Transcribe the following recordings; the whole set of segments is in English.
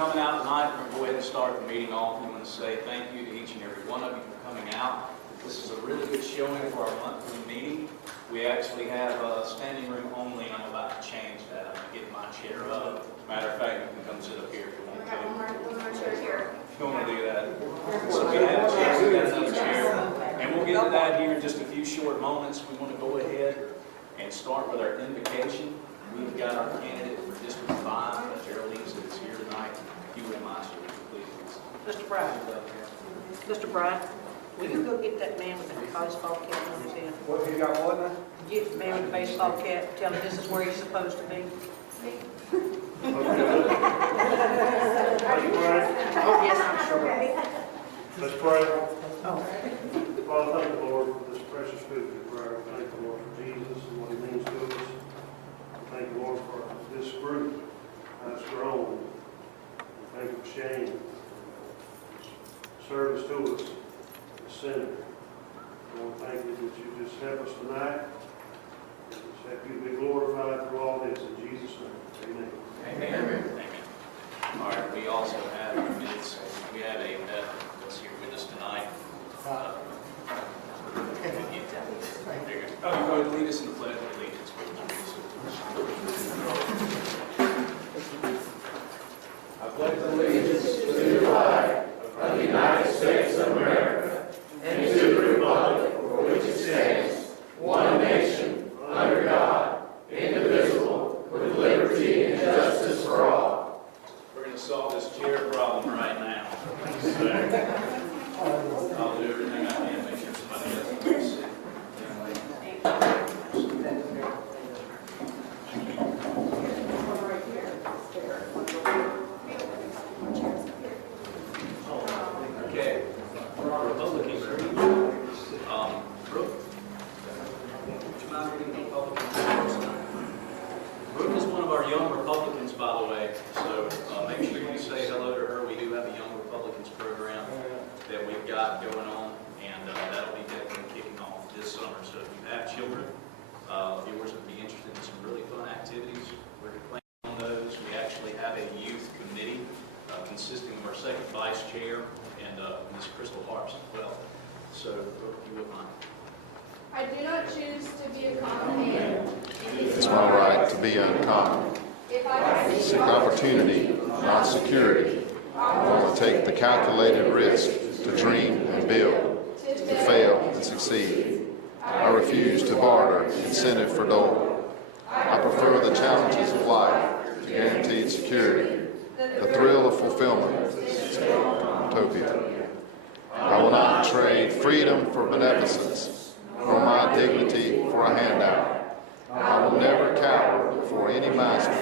coming out tonight. We're going to go ahead and start the meeting off. We want to say thank you to each and every one of you for coming out. This is a really good showing for our monthly meeting. We actually have standing room only, and I'm about to change that. I'm going to get my chair up. Matter of fact, you can come sit up here if you want to. One more chair here. If you want to do that. So we have a chair, we got another chair. And we'll get to that here in just a few short moments. We want to go ahead and start with our invocation. We've got our candidate for District 5, Geraldine, that is here tonight. If you wouldn't mind, please. Mr. Bryant. Mr. Bryant, will you go get that man with the baseball cap on his head? What, you got one now? Get the man with the baseball cap, tell him this is where he's supposed to be. Okay. Oh, yes, I'm sure. Let's pray. Oh. Father, thank the Lord for this precious food of prayer. Thank the Lord for Jesus and what he means to us. Thank the Lord for this group that's grown. Thank you for Shane, service to us, the sinner. Lord, thank you that you just help us tonight. Just help you to be glorified through all this. In Jesus' name, amen. Amen. Amen. All right, we also have minutes. We have a veteran that's here with us tonight. There you go. Oh, you're going to lead us in the pledge of allegiance, I pledge allegiance to the flag of the United States of America and to the republic for which it stands, one nation, under God, indivisible, with liberty and justice for all. We're going to solve this chair problem right now. I'll do everything I can to make sure somebody else can sit. Okay, for our Republican group, Brooke, would you mind reading the Republican group? Brooke is one of our young Republicans, by the way, so make sure you say hello to her. We do have a Young Republicans program that we've got going on, and that'll be definitely kicking off this summer. So if you have children, viewers would be interested in some really fun activities. We're planning on those. We actually have a youth committee consisting of our second vice chair and Ms. Crystal Harps as well. So, Brooke, if you wouldn't mind. I do not choose to be a common man. It's my right to be uncommon. If I Seek opportunity, not security. I want to take the calculated risk to dream and build, to fail and succeed. I refuse to barter incentive for dole. I prefer the challenges of life to guaranteed security, the thrill of fulfillment, utopia. I will not trade freedom for beneficence, nor my dignity for a handout. I will never cower before any master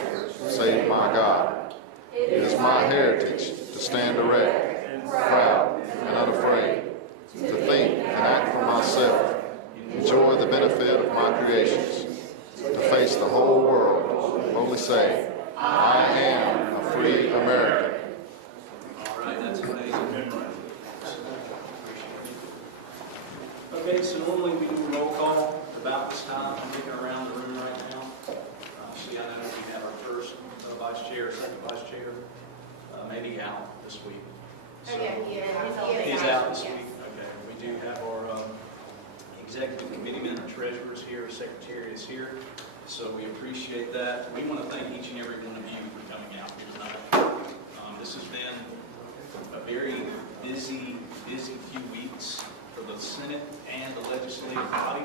save my God. It is my heritage to stand erect, proud, and unafraid, to think and act for myself, enjoy the benefit of my creations, to face the whole world, boldly say, I am a free American. All right, that's amazing. Okay, so normally we do a roll call about this time. I'm looking around the room right now. See, I know we have our first vice chair, second vice chair, maybe out this week. So, he's out this week. Okay, we do have our executive committee men, our treasurers here, our secretary is here. So we appreciate that. We want to thank each and every one of you for coming out here tonight. This has been a very busy few weeks for the Senate and the legislative body,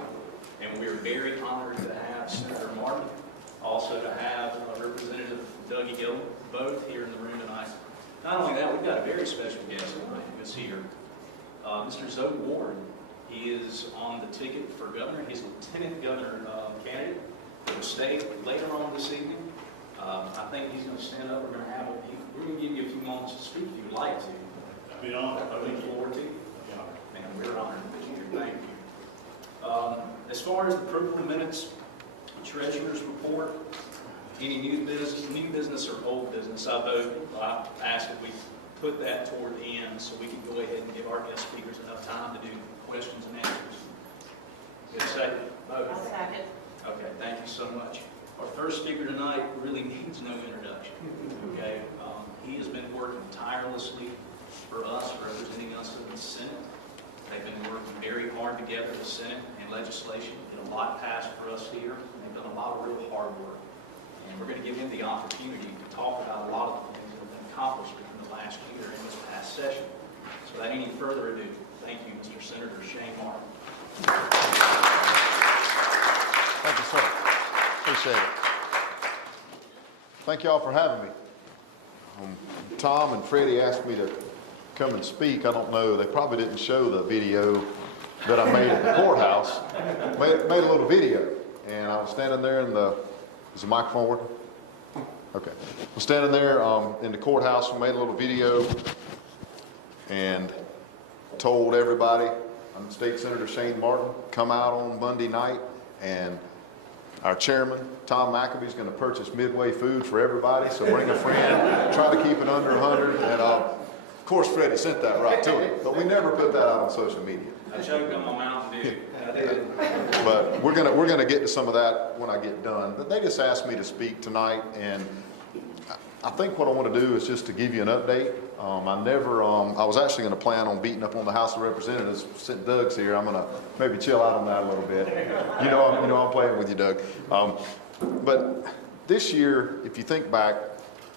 and we're very honored to have Senator Martin, also to have Representative Dougie Gill, both here in the room tonight. Not only that, we've got a very special guest tonight who's here, Mr. Zoe Warren. He is on the ticket for governor. He's lieutenant governor candidate for the state later on this evening. I think he's going to stand up. We're going to give you a few moments to speak if you'd like to. I'd be honored. I look forward to it. Man, we're honored that you're here. Thank you. As far as the approval of minutes, treasurer's report, any new business or old business, I asked if we put that toward the end so we can go ahead and give our guest speakers enough time to do questions and answers. Good second? I'll second. Okay, thank you so much. Our first speaker tonight really needs no introduction. Okay, He has been working tirelessly for us, representing us in the Senate. They've been working very hard together, the Senate and legislation. Get a lot passed for us here. They've done a lot of real hard work. And we're going to give him the opportunity to talk about a lot of the things that have been accomplished within the last year in this past session. So without any further ado, thank you, Mr. Senator Shane Martin. Thank you, sir. Appreciate it. Thank you all for having me. Tom and Freddie asked me to come and speak. I don't know, they probably didn't show the video that I made at the courthouse. Made a little video, and I was standing there in the, is the microphone working? Okay. I was standing there in the courthouse and made a little video and told everybody, I'm State Senator Shane Martin, come out on Monday night, and our chairman, Tom McAbee, is going to purchase Midway food for everybody, so bring a friend, try to keep it under 100, and of course Freddie sent that right to him, but we never put that out on social media. I choked on my Mountain Dew. I did. But we're gonna get to some of that when I get done. But they just asked me to speak tonight, and I think what I want to do is just to give you an update. I was actually going to plan on beating up on the House of Representatives. Since Doug's here, I'm going to maybe chill out on that a little bit. You know I'm playing with you, Doug. But this year, if you think back,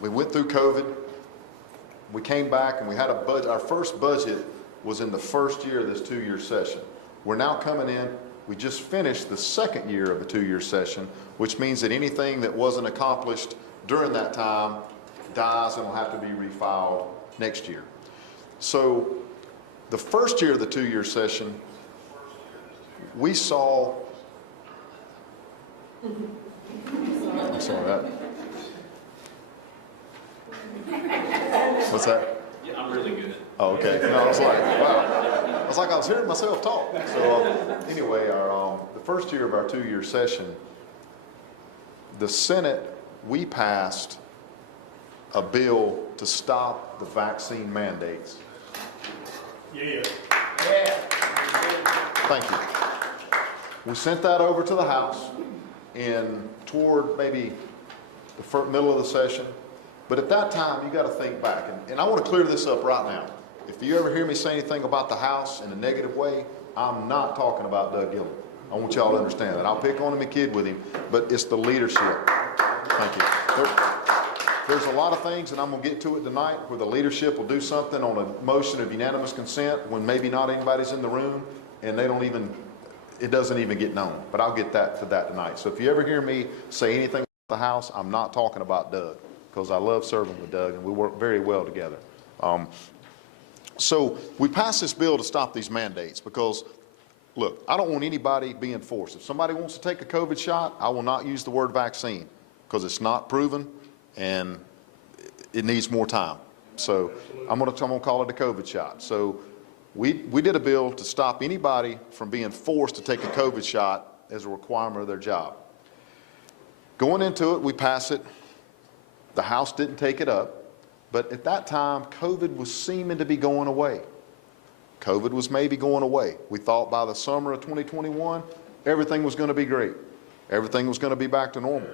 we went through COVID. We came back and we had a budget. Our first budget was in the first year of this 2-year session. We're now coming in. We just finished the second year of a 2-year session, which means that anything that wasn't accomplished during that time dies and will have to be refiled next year. So the first year of the 2-year session, we saw, I'm sorry, what's that? Yeah, I'm really good. Oh, okay. No, I was like, wow. I was hearing myself talk. So anyway, the first year of our 2-year session, the Senate, we passed a bill to stop the vaccine mandates. Yeah. Thank you. We sent that over to the House toward maybe the middle of the session. But at that time, you got to think back. And I want to clear this up right now. If you ever hear me say anything about the House in a negative way, I'm not talking about Doug Gillum. I want y'all to understand that. I'll pick on him and kid with him, but it's the leadership. Thank you. There's a lot of things, and I'm going to get to it tonight, where the leadership will do something on a motion of unanimous consent when maybe not anybody's in the room, and it doesn't even get known. But I'll get to that tonight. So if you ever hear me say anything about the House, I'm not talking about Doug, because I love serving with Doug, and we work very well together. So we passed this bill to stop these mandates because, look, I don't want anybody being forced. If somebody wants to take a COVID shot, I will not use the word vaccine because it's not proven and it needs more time. So I'm gonna call it a COVID shot. So we did a bill to stop anybody from being forced to take a COVID shot as a requirement of their job. Going into it, we passed it. The House didn't take it up. But at that time, COVID was seeming to be going away. COVID was maybe going away. We thought by the summer of 2021, everything was going to be great. Everything was going to be back to normal.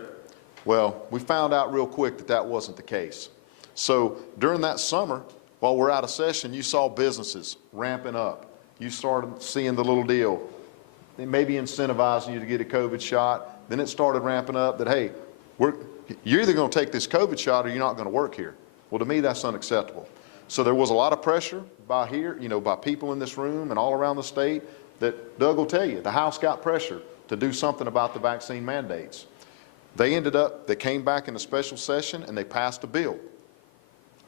Well, we found out real quick that that wasn't the case. So during that summer, while we're out of session, you saw businesses ramping up. You started seeing the little deal. They may be incentivizing you to get a COVID shot. Then it started ramping up that, hey, you're either going to take this COVID shot or you're not going to work here. Well, to me, that's unacceptable. So there was a lot of pressure by people in this room and all around the state that Doug will tell you, the House got pressure to do something about the vaccine mandates. They came back in a special session and they passed a bill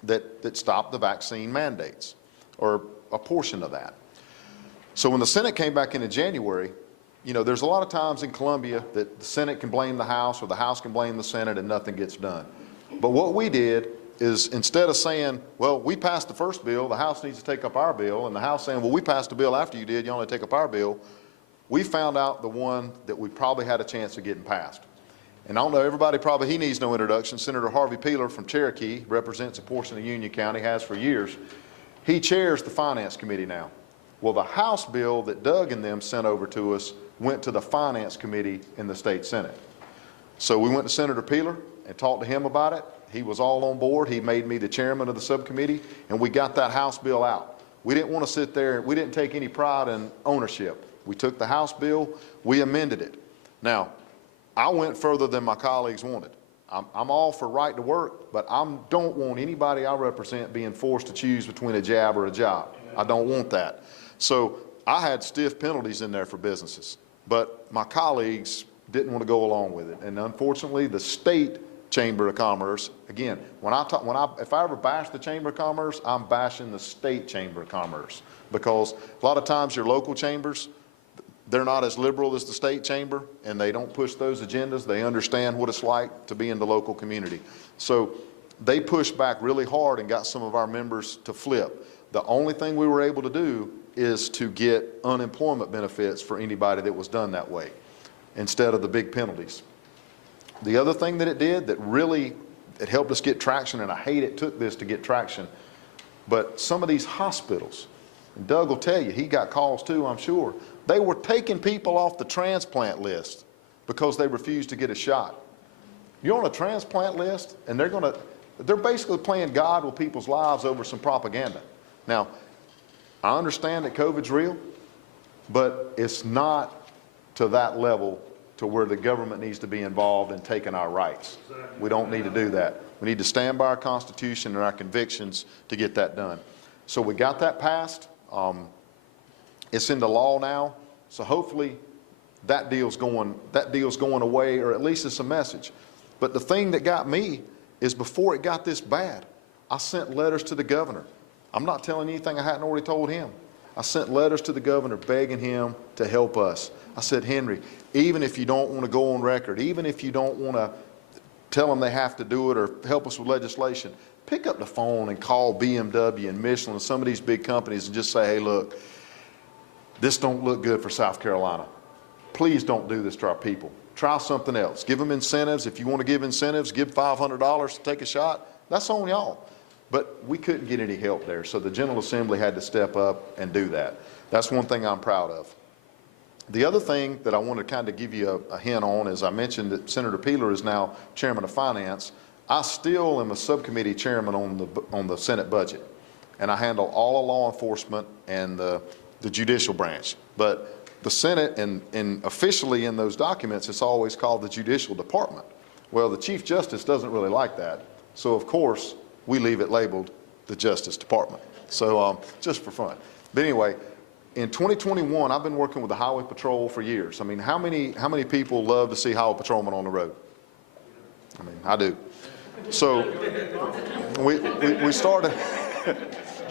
that stopped the vaccine mandates, or a portion of that. So when the Senate came back in January, there's a lot of times in Columbia that the Senate can blame the House or the House can blame the Senate and nothing gets done. But what we did is, instead of saying, well, we passed the first bill, the House needs to take up our bill, and the House saying, well, we passed the bill after you did, you only take up our bill, we found out the one that we probably had a chance of getting passed. And I don't know, everybody he needs no introduction. Senator Harvey Peeler from Cherokee represents a portion of Union County, has for years. He chairs the Finance Committee now. Well, the House bill that Doug and them sent over to us went to the Finance Committee in the State Senate. So we went to Senator Peeler and talked to him about it. He was all on board. He made me the chairman of the subcommittee, and we got that House bill out. We didn't want to sit there. We didn't take any pride in ownership. We took the House bill. We amended it. Now, I went further than my colleagues wanted. I'm all for right to work, but I don't want anybody I represent being forced to choose between a jab or a job. I don't want that. So I had stiff penalties in there for businesses, but my colleagues didn't want to go along with it. And unfortunately, the state Chamber of Commerce, again, if I ever bash the Chamber of Commerce, I'm bashing the state Chamber of Commerce, because a lot of times your local chambers, they're not as liberal as the state chamber, and they don't push those agendas. They understand what it's like to be in the local community. So they pushed back really hard and got some of our members to flip. The only thing we were able to do is to get unemployment benefits for anybody that was done that way, instead of the big penalties. The other thing that it did that really, it helped us get traction, and I hate it took this to get traction, but some of these hospitals, and Doug will tell you, he got calls too, I'm sure, they were taking people off the transplant list because they refused to get a shot. You're on a transplant list, and they're basically playing God with people's lives over some propaganda. Now, I understand that COVID's real, but it's not to that level to where the government needs to be involved in taking our rights. We don't need to do that. We need to stand by our Constitution and our convictions to get that done. So we got that passed. It's into law now. So hopefully that deal's going away, or at least it's a message. But the thing that got me is, before it got this bad, I sent letters to the governor. I'm not telling you anything I hadn't already told him. I sent letters to the governor begging him to help us. I said, Henry, even if you don't want to go on record, even if you don't want to tell them they have to do it or help us with legislation, pick up the phone and call BMW and Michelin and some of these big companies and just say, hey, look, this don't look good for South Carolina. Please don't do this to our people. Try something else. Give them incentives. If you want to give incentives, give $500 to take a shot. That's on y'all. But we couldn't get any help there, so the General Assembly had to step up and do that. That's one thing I'm proud of. The other thing that I want to kind of give you a hint on is, I mentioned that Senator Peeler is now Chairman of Finance. I still am a subcommittee chairman on the Senate budget, and I handle all of law enforcement and the judicial branch. But the Senate, and officially in those documents, it's always called the Judicial Department. Well, the Chief Justice doesn't really like that, so of course we leave it labeled the Justice Department. So just for fun. But anyway, in 2021, I've been working with the Highway Patrol for years. I mean, how many people love to see highway patrolmen on the road? I mean, I do. So we started,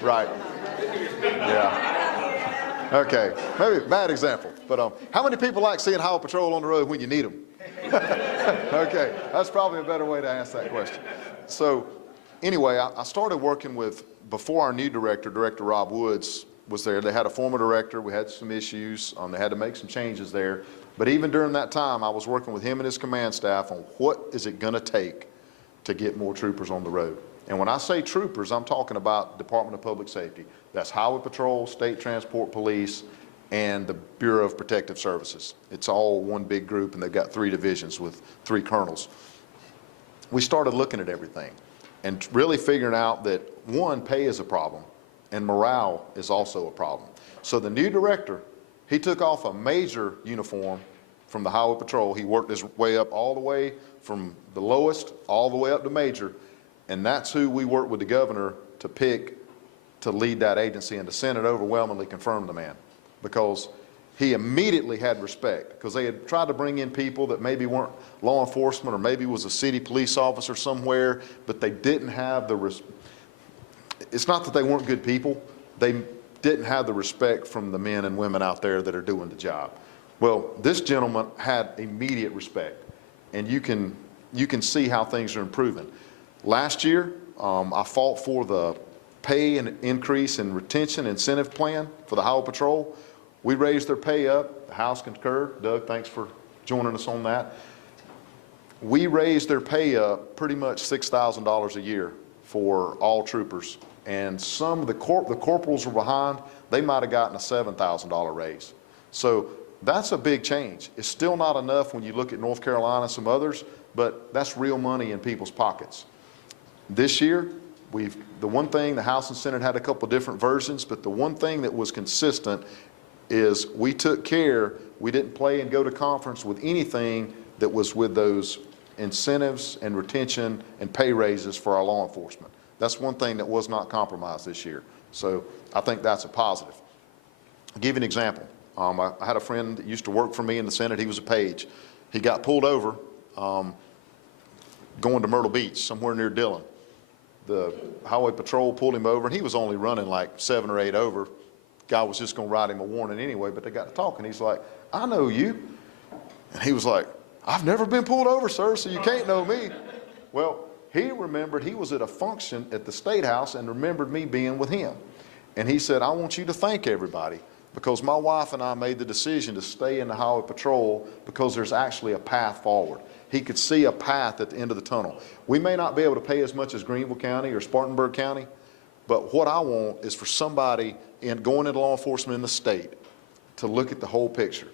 right, yeah. Okay, maybe a bad example, but how many people like seeing highway patrol on the road when you need them? Okay, that's probably a better way to ask that question. So anyway, I started working with, before our new director, Director Rob Woods, was there. They had a former director. We had some issues. They had to make some changes there. But even during that time, I was working with him and his command staff on what is it going to take to get more troopers on the road. And when I say troopers, I'm talking about Department of Public Safety. That's Highway Patrol, State Transport Police, and the Bureau of Protective Services. It's all one big group, and they've got 3 divisions with 3 colonels. We started looking at everything and really figuring out that, one, pay is a problem, and morale is also a problem. So the new director, he took off a major uniform from the Highway Patrol. He worked his way up all the way from the lowest all the way up to major, and that's who we worked with the governor to pick to lead that agency, and the Senate overwhelmingly confirmed the man, because he immediately had respect, because they had tried to bring in people that maybe weren't law enforcement or maybe was a city police officer somewhere, but they didn't have the it's not that they weren't good people, they didn't have the respect from the men and women out there that are doing the job. Well, this gentleman had immediate respect, and you can see how things are improving. Last year, I fought for the pay and increase in retention incentive plan for the Highway Patrol. We raised their pay up. The House concurred. Doug, thanks for joining us on that. We raised their pay up pretty much $6,000 a year for all troopers. And some of the corporals were behind. They might have gotten a $7,000 raise. So that's a big change. It's still not enough when you look at North Carolina and some others, but that's real money in people's pockets. This year, the one thing, the House and Senate had a couple different versions, but the one thing that was consistent is we took care, we didn't play and go to conference with anything that was with those incentives and retention and pay raises for our law enforcement. That's one thing that was not compromised this year. So I think that's a positive. I'll give you an example. I had a friend that used to work for me in the Senate. He was a page. He got pulled over going to Myrtle Beach, somewhere near Dillon. The highway patrol pulled him over, and he was only running like 7 or 8 over. Guy was just going to write him a warning anyway, but they got to talking. He's like, I know you. And he was like, I've never been pulled over, sir, so you can't know me. Well, he remembered he was at a function at the State House and remembered me being with him. And he said, I want you to thank everybody because my wife and I made the decision to stay in the highway patrol because there's actually a path forward. He could see a path at the end of the tunnel. We may not be able to pay as much as Greenville County or Spartanburg County, but what I want is for somebody going into law enforcement in the state to look at the whole picture.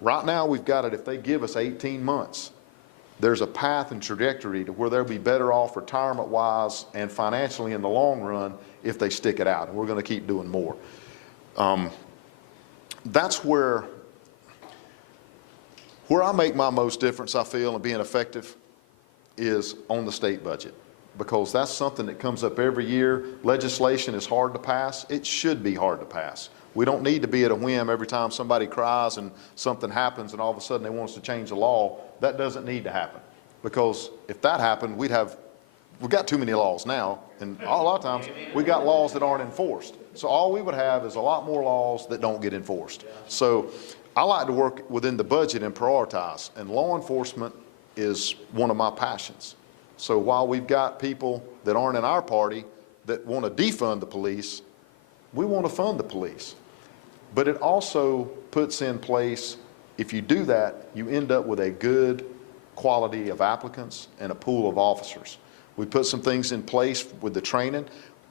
Right now we've got it, if they give us 18 months, there's a path and trajectory to where they'll be better off retirement-wise and financially in the long run if they stick it out, and we're going to keep doing more. That's where I make my most difference, I feel, in being effective is on the state budget, because that's something that comes up every year. Legislation is hard to pass. It should be hard to pass. We don't need to be at a whim every time somebody cries and something happens and all of a sudden they want us to change the law. That doesn't need to happen, because if that happened, we've got too many laws now, and a lot of times we got laws that aren't enforced. So all we would have is a lot more laws that don't get enforced. So I like to work within the budget and prioritize, and law enforcement is one of my passions. So while we've got people that aren't in our party that want to defund the police, we want to fund the police. But it also puts in place, if you do that, you end up with a good quality of applicants and a pool of officers. We put some things in place with the training.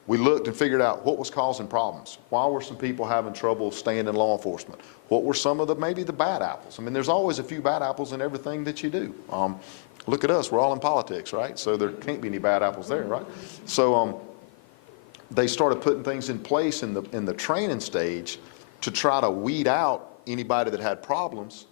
We looked and figured out what was causing problems. Why were some people having trouble staying in law enforcement? What were some of maybe the bad apples? I mean, there's always a few bad apples in everything that you do. Look at us, we're all in politics, right? So there can't be any bad apples there, right? So they started putting things in place in the training stage to try to weed out anybody that had problems,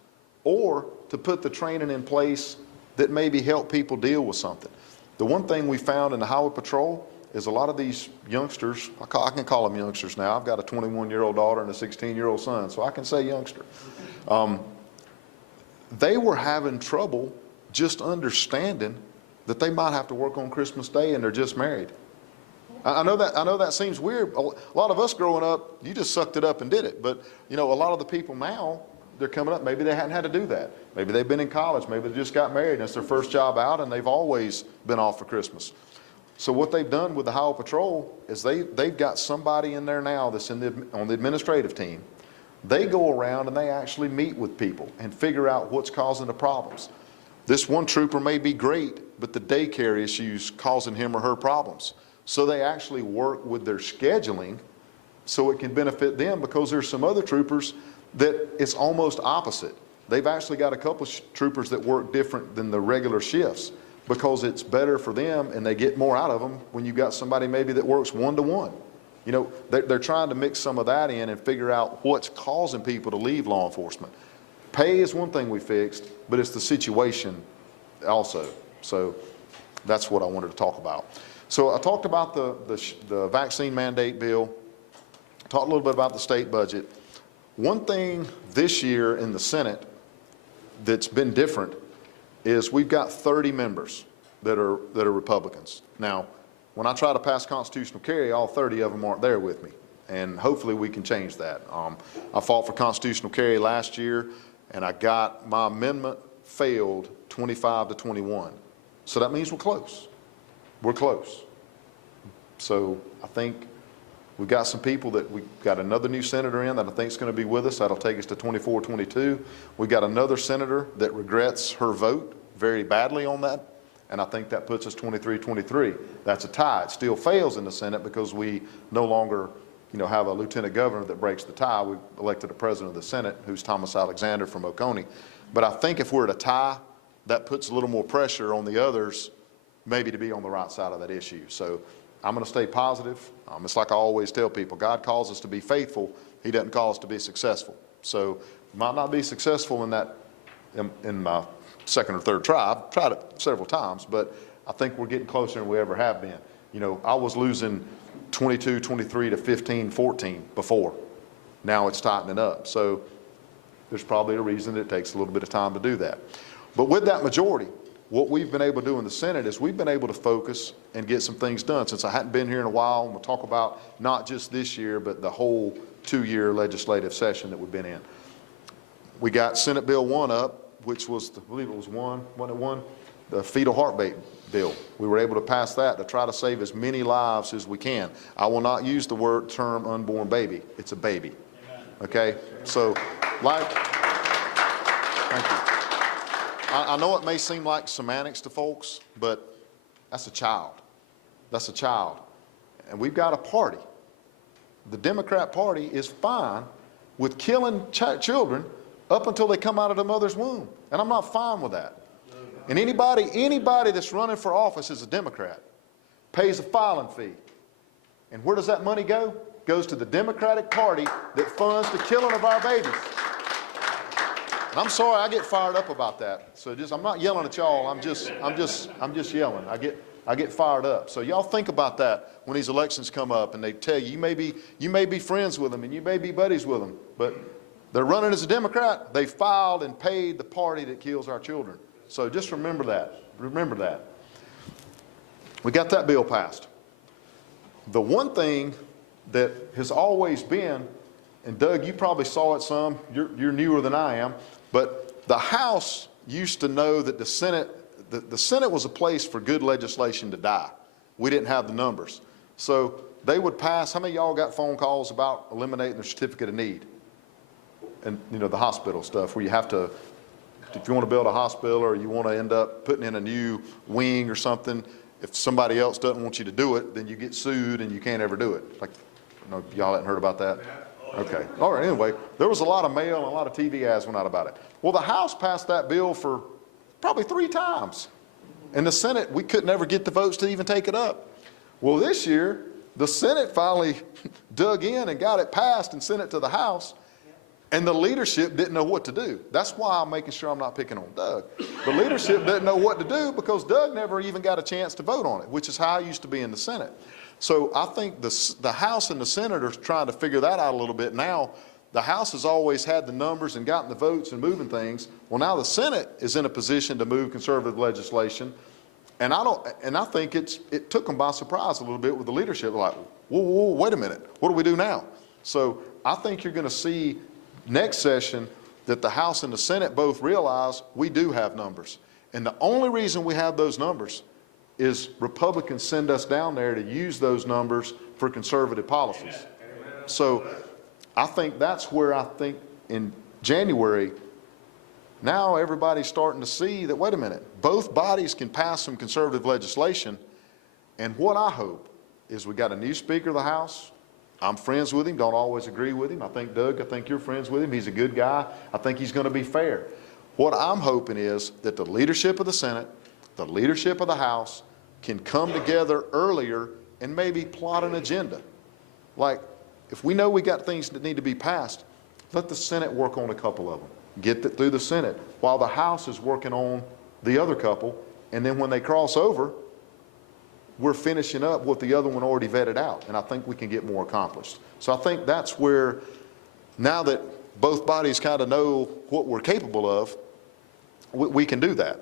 or to put the training in place that maybe help people deal with something. The one thing we found in the highway patrol is a lot of these youngsters, I can call them youngsters now. I've got a 21-year-old daughter and a 16-year-old son, so I can say youngster. They were having trouble just understanding that they might have to work on Christmas Day and they're just married. I know that seems weird. A lot of us growing up, you just sucked it up and did it. But you know, a lot of the people now, they're coming up, maybe they hadn't had to do that. Maybe they've been in college, maybe they just got married and it's their first job out and they've always been off for Christmas. So what they've done with the highway patrol is they've got somebody in there now that's on the administrative team. They go around and they actually meet with people and figure out what's causing the problems. This one trooper may be great, but the daycare issue's causing him or her problems. So they actually work with their scheduling so it can benefit them, because there's some other troopers that it's almost opposite. They've actually got a couple of troopers that work different than the regular shifts because it's better for them and they get more out of them when you've got somebody maybe that works one-to-one. You know, they're trying to mix some of that in and figure out what's causing people to leave law enforcement. Pay is one thing we fixed, but it's the situation also. So that's what I wanted to talk about. So I talked about the vaccine mandate bill, talked a little bit about the state budget. One thing this year in the Senate that's been different is we've got 30 members that are Republicans. Now, when I try to pass constitutional carry, all 30 of them aren't there with me, and hopefully we can change that. I fought for constitutional carry last year, and I got my amendment failed 25-21. So that means we're close. We're close. So I think we've got some people that we've got another new senator in that I think is going to be with us. That'll take us to 24-22. We've got another senator that regrets her vote very badly on that, and I think that puts us 23-23. That's a tie. It still fails in the Senate because we no longer, have a lieutenant governor that breaks the tie. We've elected a president of the Senate who's Thomas Alexander from Oconee. But I think if we're at a tie, that puts a little more pressure on the others maybe to be on the right side of that issue. So I'm going to stay positive. It's like I always tell people, God calls us to be faithful. He doesn't call us to be successful. So might not be successful in that, in my second or third try. I've tried it several times, but I think we're getting closer than we ever have been. You know, I was losing 22, 23 to 15, 14 before. Now it's tightening up. So there's probably a reason it takes a little bit of time to do that. But with that majority, what we've been able to do in the Senate is we've been able to focus and get some things done. Since I hadn't been here in a while, and we'll talk about not just this year, but the whole 2-year legislative session that we've been in. We got Senate Bill 1 up, which was, I believe it was one, the fetal heartbeat bill. We were able to pass that to try to save as many lives as we can. I will not use the term unborn baby. It's a baby. Okay? So, like, thank you. I know it may seem like semantics to folks, but that's a child. That's a child. And we've got a party. The Democrat Party is fine with killing children up until they come out of the mother's womb. And I'm not fine with that. And anybody that's running for office as a Democrat pays a filing fee. And where does that money go? It goes to the Democratic Party that funds the killing of our babies. And I'm sorry, I get fired up about that. So I'm not yelling at y'all. I'm just yelling. I get fired up. So y'all think about that when these elections come up and they tell you, you may be friends with them and you may be buddies with them, but they're running as a Democrat. They filed and paid the party that kills our children. So just remember that. Remember that. We got that bill passed. The one thing that has always been, and Doug, you probably saw it some, you're newer than I am, but the House used to know that the Senate was a place for good legislation to die. We didn't have the numbers. So they would pass, how many of y'all got phone calls about eliminating the certificate of need? And, you know, the hospital stuff where you have to, if you want to build a hospital or you want to end up putting in a new wing or something, if somebody else doesn't want you to do it, then you get sued and you can't ever do it. Like, I don't know if y'all hadn't heard about that. Okay. All right. Anyway, there was a lot of mail and a lot of TV ads went out about it. Well, the House passed that bill for probably 3 times. In the Senate, we couldn't ever get the votes to even take it up. Well, this year, the Senate finally dug in and got it passed and sent it to the House. And the leadership didn't know what to do. That's why I'm making sure I'm not picking on Doug. The leadership didn't know what to do because Doug never even got a chance to vote on it, which is how I used to be in the Senate. So I think the House and the Senate are trying to figure that out a little bit now. The House has always had the numbers and gotten the votes and moving things. Well, now the Senate is in a position to move conservative legislation. And I think it took them by surprise a little bit with the leadership. Like, whoa, wait a minute. What do we do now? So I think you're going to see next session that the House and the Senate both realize we do have numbers. And the only reason we have those numbers is Republicans send us down there to use those numbers for conservative policies. So I think that's where I think in January, now everybody's starting to see that, wait a minute, both bodies can pass some conservative legislation. And what I hope is we got a new Speaker of the House. I'm friends with him, don't always agree with him. I think Doug, I think you're friends with him. He's a good guy. I think he's going to be fair. What I'm hoping is that the leadership of the Senate, the leadership of the House can come together earlier and maybe plot an agenda. Like, if we know we got things that need to be passed, let the Senate work on a couple of them. Get it through the Senate while the House is working on the other couple. And then when they cross over, we're finishing up what the other one already vetted out, and I think we can get more accomplished. So I think that's where, now that both bodies kind of know what we're capable of, we can do that.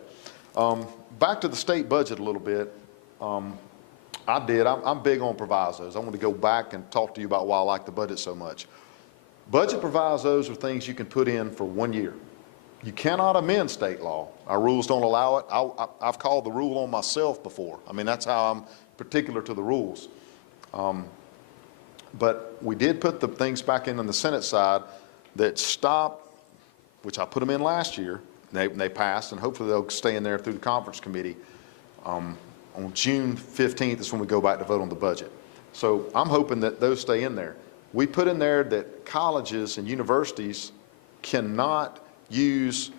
Back to the state budget a little bit. I'm big on provisos. I want to go back and talk to you about why I like the budget so much. Budget provisos are things you can put in for 1 year. You cannot amend state law. Our rules don't allow it. I've called the rule on myself before. I mean, that's how I'm particular to the rules. But we did put the things back in on the Senate side that stop, which I put them in last year, and they passed, and hopefully they'll stay in there through the conference committee. On June 15th is when we go back to vote on the budget. So I'm hoping that those stay in there. We put in there that colleges and universities cannot use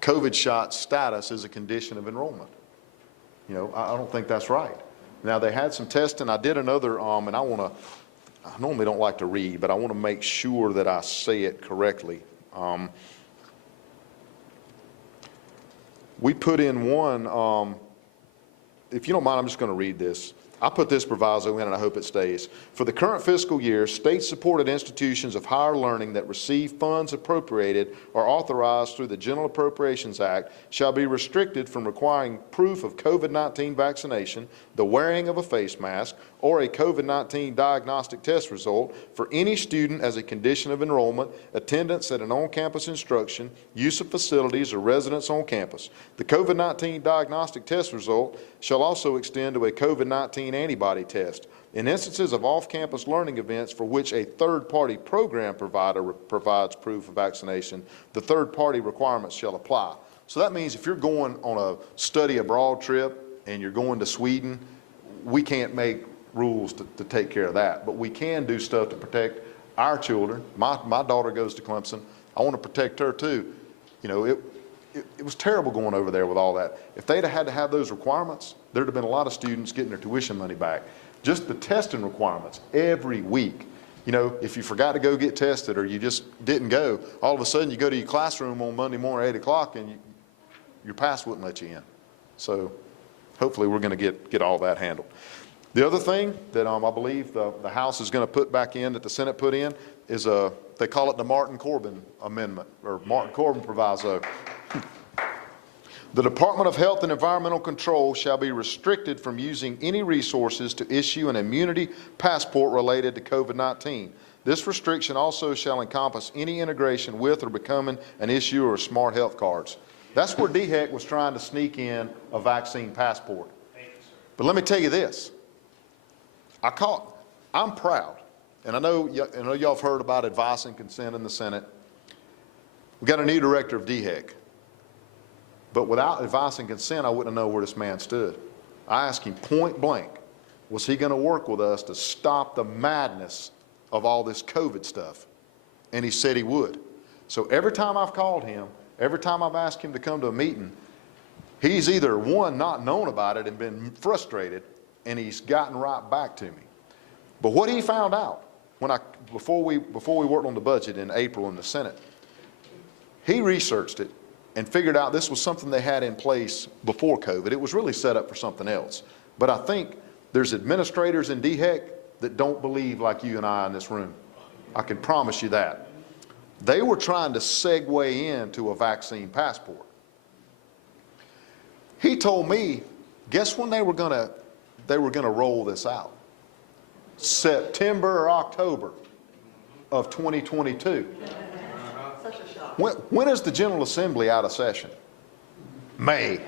COVID shot status as a condition of enrollment. You know, I don't think that's right. Now, they had some testing. I did another, and I normally don't like to read, but I want to make sure that I say it correctly. We put in one, if you don't mind, I'm just going to read this. I put this proviso in and I hope it stays. For the current fiscal year, state-supported institutions of higher learning that receive funds appropriated or authorized through the General Appropriations Act shall be restricted from requiring proof of COVID-19 vaccination, the wearing of a face mask, or a COVID-19 diagnostic test result for any student as a condition of enrollment, attendance at an on-campus instruction, use of facilities, or residence on campus. The COVID-19 diagnostic test result shall also extend to a COVID-19 antibody test. In instances of off-campus learning events for which a third-party program provider provides proof of vaccination, the third-party requirements shall apply. So that means if you're going on a study abroad trip and you're going to Sweden, we can't make rules to take care of that, but we can do stuff to protect our children. My daughter goes to Clemson. I want to protect her too. You know, it was terrible going over there with all that. If they'd have had to have those requirements, there'd have been a lot of students getting their tuition money back. Just the testing requirements every week. You know, if you forgot to go get tested or you just didn't go, all of a sudden you go to your classroom on Monday morning at 8 o'clock and your pass wouldn't let you in. So hopefully we're going to get all that handled. The other thing that I believe the House is going to put back in, that the Senate put in, is they call it the Martin Corbin Amendment, or Martin Corbin Proviso. The Department of Health and Environmental Control shall be restricted from using any resources to issue an immunity passport related to COVID-19. This restriction also shall encompass any integration with or becoming an issuer of smart health cards. That's where DHEC was trying to sneak in a vaccine passport. But let me tell you this. I'm proud, and I know y'all have heard about advice and consent in the Senate. We got a new director of DHEC. But without advice and consent, I wouldn't know where this man stood. I asked him point blank, was he going to work with us to stop the madness of all this COVID stuff? And he said he would. So every time I've called him, every time I've asked him to come to a meeting, he's either, one, not known about it and been frustrated, and he's gotten right back to me. But what he found out before we worked on the budget in April in the Senate, he researched it and figured out this was something they had in place before COVID. It was really set up for something else. But I think there's administrators in DHEC that don't believe like you and I in this room. I can promise you that. They were trying to segue into a vaccine passport. He told me, guess when they were going to roll this out? September or October of 2022. When is the General Assembly out of session? May.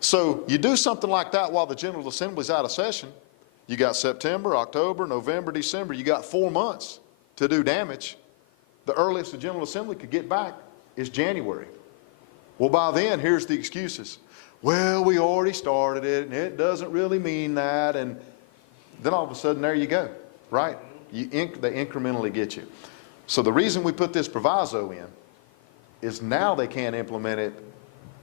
So you do something like that while the General Assembly's out of session, you got September, October, November, December, you got 4 months to do damage. The earliest the General Assembly could get back is January. Well, by then, here's the excuses. Well, we already started it, and it doesn't really mean that, and then all of a sudden, there you go, right? They incrementally get you. So the reason we put this proviso in is now they can't implement it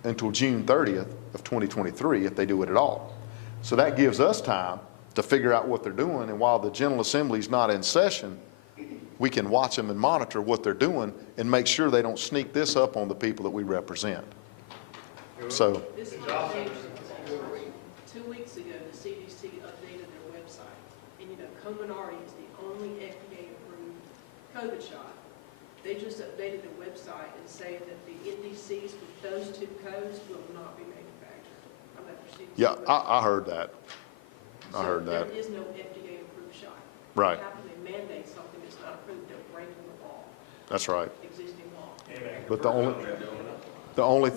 until June 30th of 2023 if they do it at all. So that gives us time to figure out what they're doing, and while the General Assembly's not in session, we can watch them and monitor what they're doing and make sure they don't sneak this up on the people that we represent. So. This is 2 weeks ago, the CDC updated their website, and Comirnaty is the only FDA-approved COVID shot. They just updated the website and say that the NDCs with those two codes will not be manufactured. I'm at the CDC Yeah, website. I heard that. I heard that. There is no FDA-approved shot. Right. How can they mandate something that's not approved? They're breaking the law, That's right. existing law. But the only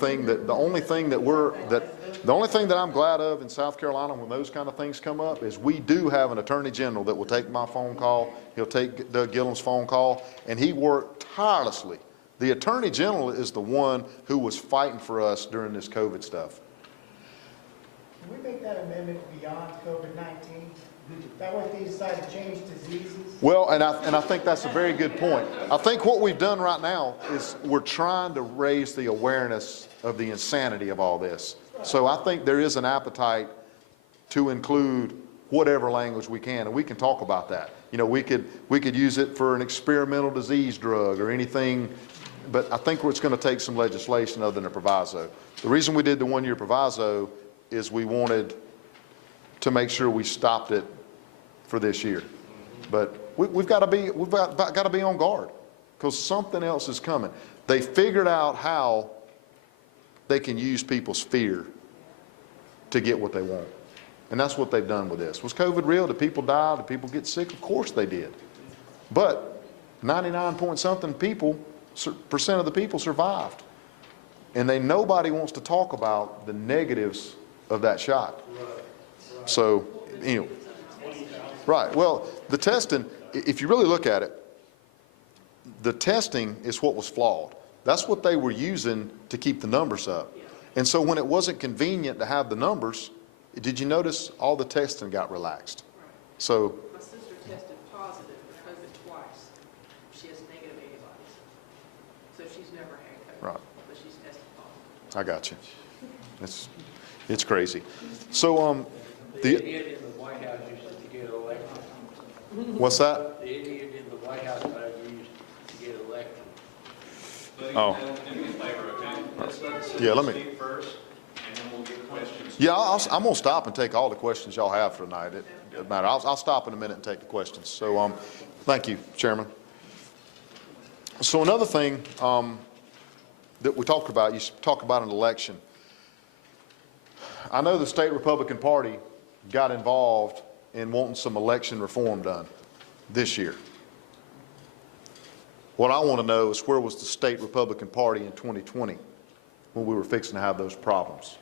thing that I'm glad of in South Carolina when those kind of things come up is we do have an attorney general that will take my phone call. He'll take Doug Gillum's phone call, and he worked tirelessly. The attorney general is the one who was fighting for us during this COVID stuff. Can we make that amendment beyond COVID-19? That way if they decide to change diseases? Well, and I think that's a very good point. I think what we've done right now is we're trying to raise the awareness of the insanity of all this. So I think there is an appetite to include whatever language we can, and we can talk about that. You know, we could use it for an experimental disease drug or anything, but I think it's going to take some legislation other than a proviso. The reason we did the one-year proviso is we wanted to make sure we stopped it for this year. But we've got to be on guard, because something else is coming. They figured out how they can use people's fear to get what they want. And that's what they've done with this. Was COVID real? Did people die? Did people get sick? Of course they did. But 99 point something percent of the people survived. And nobody wants to talk about the negatives of that shot. So, you know, right. Well, the testing, if you really look at it, the testing is what was flawed. That's what they were using to keep the numbers up. And so when it wasn't convenient to have the numbers, did you notice all the testing got relaxed? So My sister tested positive for COVID twice. She has negative antibodies. So she's never had COVID, right. but she's tested positive. I got you. It's crazy. So The idiot in the White House used to get elected. what's that? The idiot in the White House used to get elected. Oh. Do me a favor, okay? Let's Yeah, let me- speak first, and then we'll get questions. Yeah, I'm going to stop and take all the questions y'all have for tonight. It doesn't matter. I'll stop in a minute and take the questions. So thank you, Chairman. So another thing that we talked about, you talk about an election. I know the state Republican Party got involved in wanting some election reform done this year. What I want to know is, where was the state Republican Party in 2020 when we were fixing to have those problems?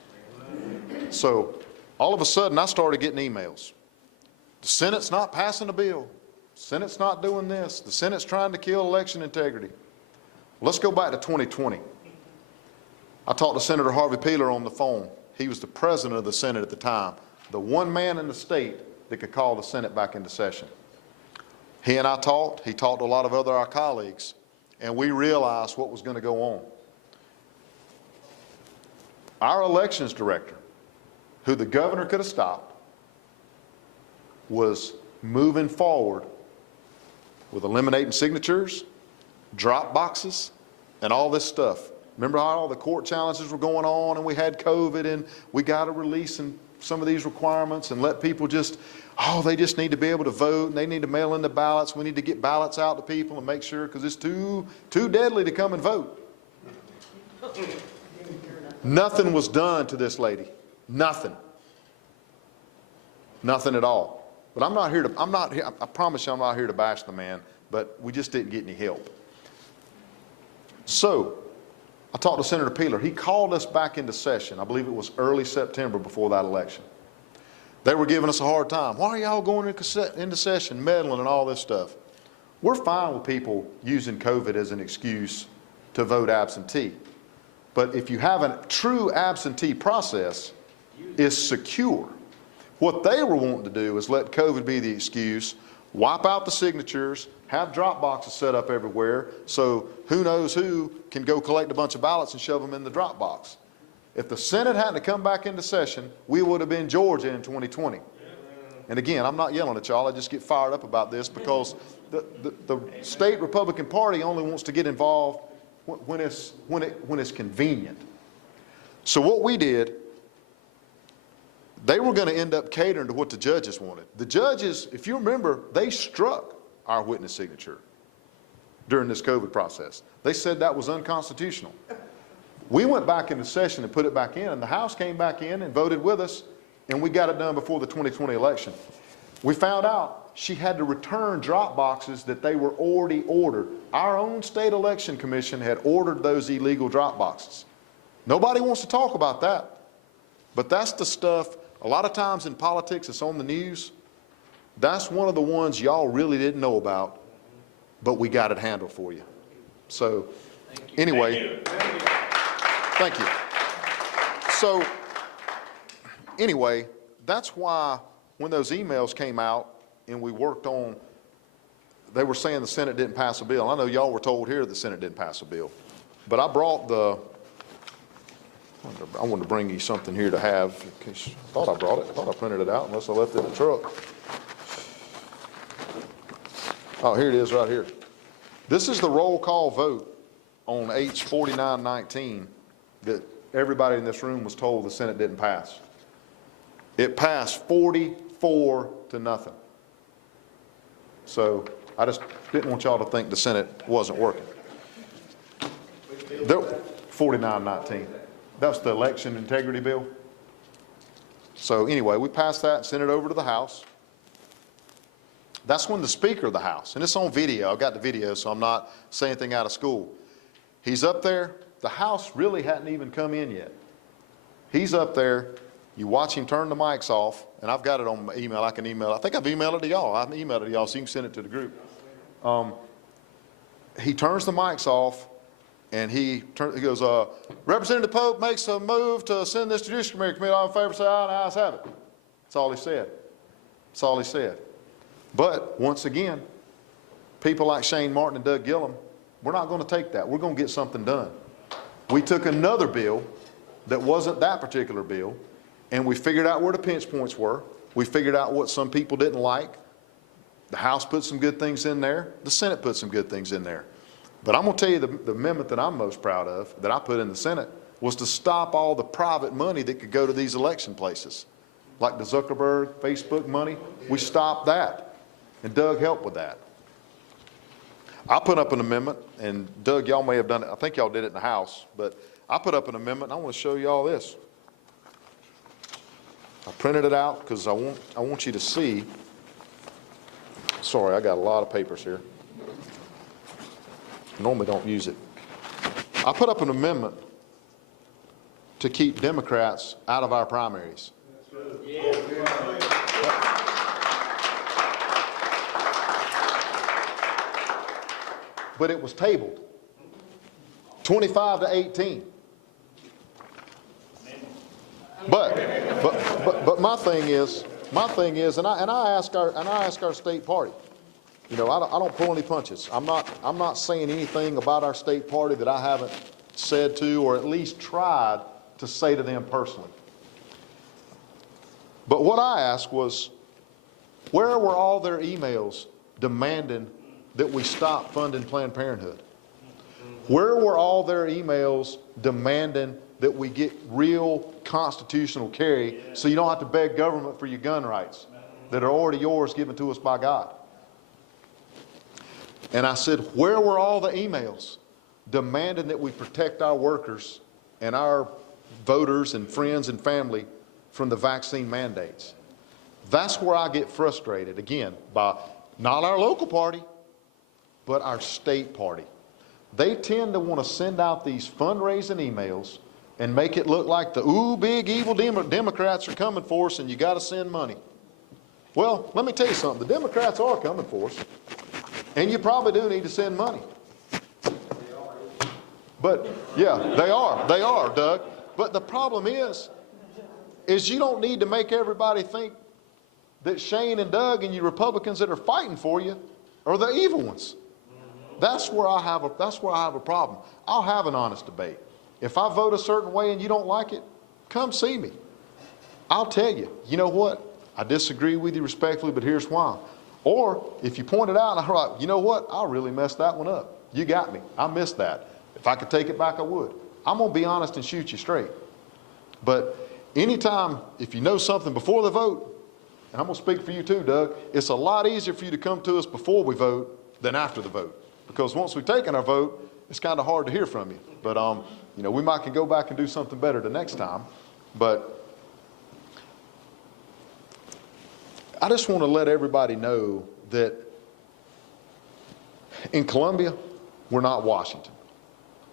So all of a sudden I started getting emails. The Senate's not passing a bill. The Senate's not doing this. The Senate's trying to kill election integrity. Let's go back to 2020. I talked to Senator Harvey Peeler on the phone. He was the president of the Senate at the time, the one man in the state that could call the Senate back into session. He and I talked. He talked to a lot of our colleagues, and we realized what was going to go on. Our elections director, who the governor could have stopped, was moving forward with eliminating signatures, drop boxes, and all this stuff. Remember how all the court challenges were going on, and we had COVID, and we got to release some of these requirements and let people just, they just need to be able to vote, and they need to mail in the ballots. We need to get ballots out to people and make sure, because it's too deadly to come and vote. Nothing was done to this lady. Nothing. Nothing at all. But I promise you I'm not here to bash the man, but we just didn't get any help. So I talked to Senator Peeler. He called us back into session. I believe it was early September before that election. They were giving us a hard time. Why are y'all going into session, meddling and all this stuff? We're fine with people using COVID as an excuse to vote absentee. But if you have a true absentee process, it's secure. What they were wanting to do is let COVID be the excuse, wipe out the signatures, have drop boxes set up everywhere, so who knows who can go collect a bunch of ballots and shove them in the drop box. If the Senate hadn't to come back into session, we would have been Georgia in 2020. And again, I'm not yelling at y'all, I just get fired up about this because the state Republican Party only wants to get involved when it's convenient. So what we did, they were going to end up catering to what the judges wanted. The judges, if you remember, they struck our witness signature during this COVID process. They said that was unconstitutional. We went back into session and put it back in, and the House came back in and voted with us, and we got it done before the 2020 election. We found out she had to return drop boxes that they were already ordered. Our own state election commission had ordered those illegal drop boxes. Nobody wants to talk about that, but that's the stuff, a lot of times in politics, it's on the news. That's one of the ones y'all really didn't know about, but we got it handled for you. So anyway, thank you. So anyway, that's why when those emails came out and we worked on, they were saying the Senate didn't pass a bill. I know y'all were told here the Senate didn't pass a bill, but I brought I wanted to bring you something here to have. In case, I thought I brought it. I thought I printed it out unless I left it in the truck. Oh, here it is right here. This is the roll call vote on H 4919 that everybody in this room was told the Senate didn't pass. It passed 44-0. So I just didn't want y'all to think the Senate wasn't working. 4919. That's the election integrity bill. So anyway, we passed that and sent it over to the House. That's when the Speaker of the House, and it's on video, I've got the video, so I'm not saying anything out of school. He's up there. The House really hadn't even come in yet. He's up there. You watch him turn the mics off, and I've got it on my email. I can email it. I think I've emailed it to y'all. I've emailed it to y'all, so you can send it to the group. He turns the mics off, and he goes, Representative Pope makes a move to send this Judiciary Committee. All in favor, say aye, and the ayes have it. That's all he said. That's all he said. But once again, people like Shane Martin and Doug Gillum, we're not going to take that. We're going to get something done. We took another bill that wasn't that particular bill, and we figured out where the pinch points were. We figured out what some people didn't like. The House put some good things in there. The Senate put some good things in there. But I'm going to tell you the amendment that I'm most proud of, that I put in the Senate, was to stop all the private money that could go to these election places. Like the Zuckerberg, Facebook money. We stopped that. And Doug helped with that. I put up an amendment, and Doug, y'all may have done it. I think y'all did it in the House, but I put up an amendment, and I want to show you all this. I printed it out because I want you to see. Sorry, I got a lot of papers here. I normally don't use it. I put up an amendment to keep Democrats out of our primaries. Yeah. But it was tabled 25-18. But my thing is, and I ask our state party. You know, I don't pull any punches. I'm not saying anything about our state party that I haven't said to, or at least tried to say to them personally. But what I asked was, where were all their emails demanding that we stop funding Planned Parenthood? Where were all their emails demanding that we get real constitutional carry so you don't have to beg government for your gun rights that are already yours given to us by God? And I said, where were all the emails demanding that we protect our workers and our voters and friends and family from the vaccine mandates? That's where I get frustrated, again, by not our local party, but our state party. They tend to want to send out these fundraising emails and make it look like the big evil Democrats are coming for us and you got to send money. Well, let me tell you something. The Democrats are coming for us, and you probably do need to send money. But yeah, they are, Doug. But the problem is you don't need to make everybody think that Shane and Doug and you Republicans that are fighting for you are the evil ones. That's where I have a problem. I'll have an honest debate. If I vote a certain way and you don't like it, come see me. I'll tell you, you know what? I disagree with you respectfully, but here's why. Or if you point it out, I'm like, you know what? I really messed that one up. You got me. I missed that. If I could take it back, I would. I'm going to be honest and shoot you straight. But anytime, if you know something before the vote, and I'm going to speak for you too, Doug, it's a lot easier for you to come to us before we vote than after the vote. Because once we've taken our vote, it's kind of hard to hear from you. But, you know, we might can go back and do something better the next time. But I just want to let everybody know that in Columbia, we're not Washington.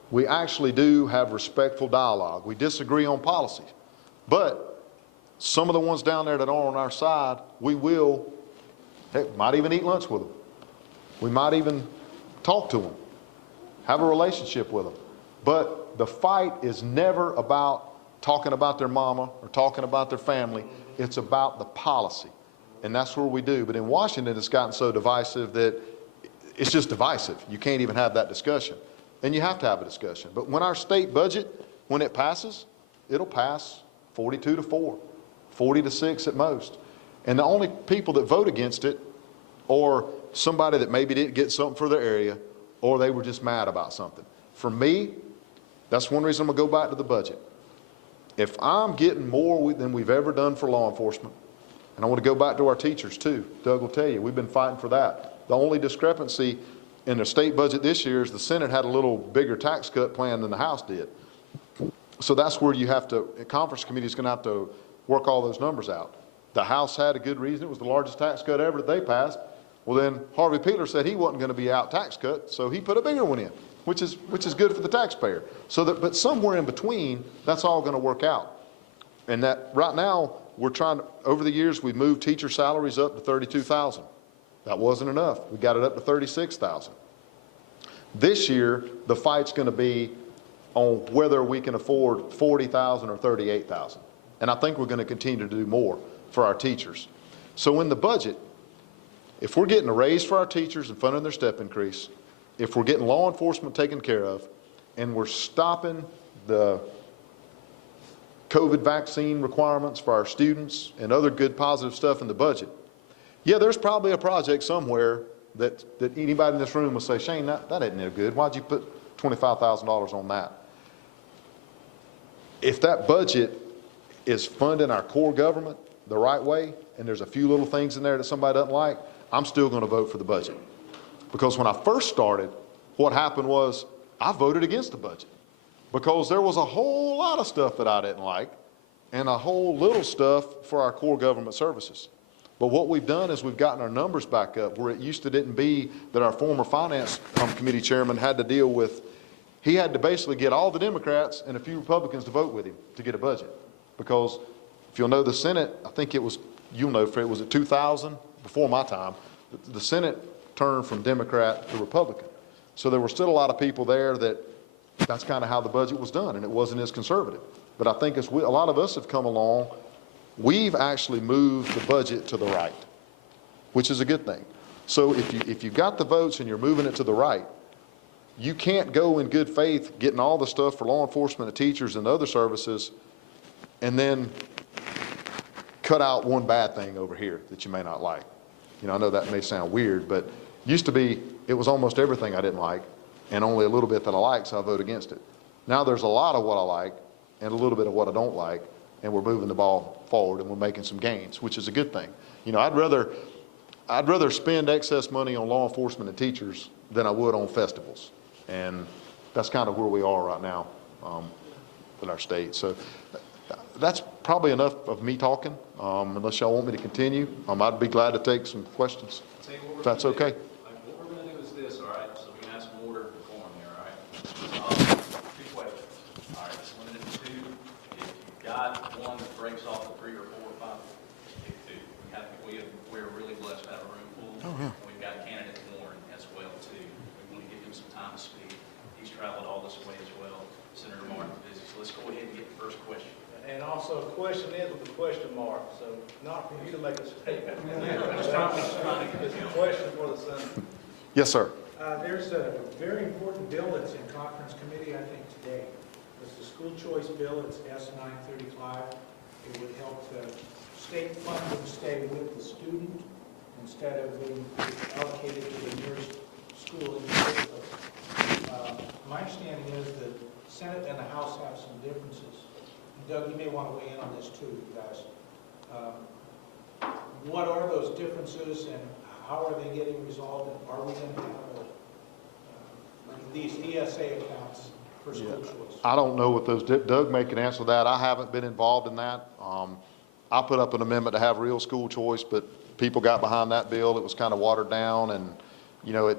We actually do have respectful dialogue. We disagree on policy. But some of the ones down there that are on our side, we will, heck, might even eat lunch with them. We might even talk to them, have a relationship with them. But the fight is never about talking about their mama or talking about their family. It's about the policy. And that's where we do. But in Washington, it's gotten so divisive that it's just divisive. You can't even have that discussion. And you have to have a discussion. But when our state budget, when it passes, it'll pass 42-4, 40-6 at most. And the only people that vote against it are somebody that maybe didn't get something for their area, or they were just mad about something. For me, that's one reason I'm gonna go back to the budget. If I'm getting more than we've ever done for law enforcement, and I want to go back to our teachers too, Doug will tell you, we've been fighting for that. The only discrepancy in the state budget this year is the Senate had a little bigger tax cut plan than the House did. So that's where you have to, a conference committee is gonna have to work all those numbers out. The House had a good reason, it was the largest tax cut ever that they passed. Well then, Harvey Peeler said he wasn't gonna be out tax cut, so he put a bigger one in, which is good for the taxpayer. So that, but somewhere in between, that's all gonna work out. And that, right now, we're trying to, over the years, we've moved teacher salaries up to $32,000. That wasn't enough. We got it up to $36,000. This year, the fight's gonna be on whether we can afford $40,000 or $38,000. And I think we're gonna continue to do more for our teachers. So in the budget, if we're getting a raise for our teachers and funding their step increase, if we're getting law enforcement taken care of, and we're stopping the COVID vaccine requirements for our students and other good positive stuff in the budget, yeah, there's probably a project somewhere that anybody in this room will say, Shane, that isn't no good. Why'd you put $25,000 on that? If that budget is funding our core government the right way, and there's a few little things in there that somebody doesn't like, I'm still going to vote for the budget. Because when I first started, what happened was I voted against the budget because there was a whole lot of stuff that I didn't like and a whole little stuff for our core government services. But what we've done is we've gotten our numbers back up where it used to didn't be that our former finance committee chairman had to deal with. He had to basically get all the Democrats and a few Republicans to vote with him to get a budget. Because if you'll know the Senate, I think it was, you'll know, Fred, was it 2000? Before my time, the Senate turned from Democrat to Republican. So there were still a lot of people there that's kind of how the budget was done, and it wasn't as conservative. But I think as a lot of us have come along, we've actually moved the budget to the right, which is a good thing. So if you've got the votes and you're moving it to the right, you can't go in good faith getting all the stuff for law enforcement and teachers and other services and then cut out one bad thing over here that you may not like. You know, I know that may sound weird, but used to be, it was almost everything I didn't like and only a little bit that I like, so I vote against it. Now there's a lot of what I like and a little bit of what I don't like, and we're moving the ball forward and we're making some gains, which is a good thing. You know, I'd rather spend excess money on law enforcement and teachers than I would on festivals. And that's kind of where we are right now in our state. So that's probably enough of me talking, unless y'all want me to continue. I'd be glad to take some questions, if that's okay. What we're going to do is this, all right? So we can have some order and form here, all right? 2 questions. All right, it's limited to 2. If you've got one that breaks off the 3 or 4 or 5, pick 2. We're really blessed to have a room full. Oh, yeah. We've got candidate Warren as well, too. We want to give him some time to speak. He's traveled all this way as well. Senator Martin's busy, so let's go ahead and get the first question. And also, the question is with a question mark, so not for you to make a statement. Just trying to get It's a question for the Senator. Yes, sir. There's a very important bill that's in conference committee, I think, today. It's the school choice bill. It's S-935. It would help the state funding stay with the student instead of being allocated to the nearest school in the district. My understanding is that the Senate and the House have some differences. Doug, you may want to weigh in on this too, you guys. What are those differences and how are they getting resolved? And are we going to have these ESA accounts for school choice? I don't know what those, Doug may can answer that. I haven't been involved in that. I put up an amendment to have real school choice, but people got behind that bill. It was kind of watered down, and you know,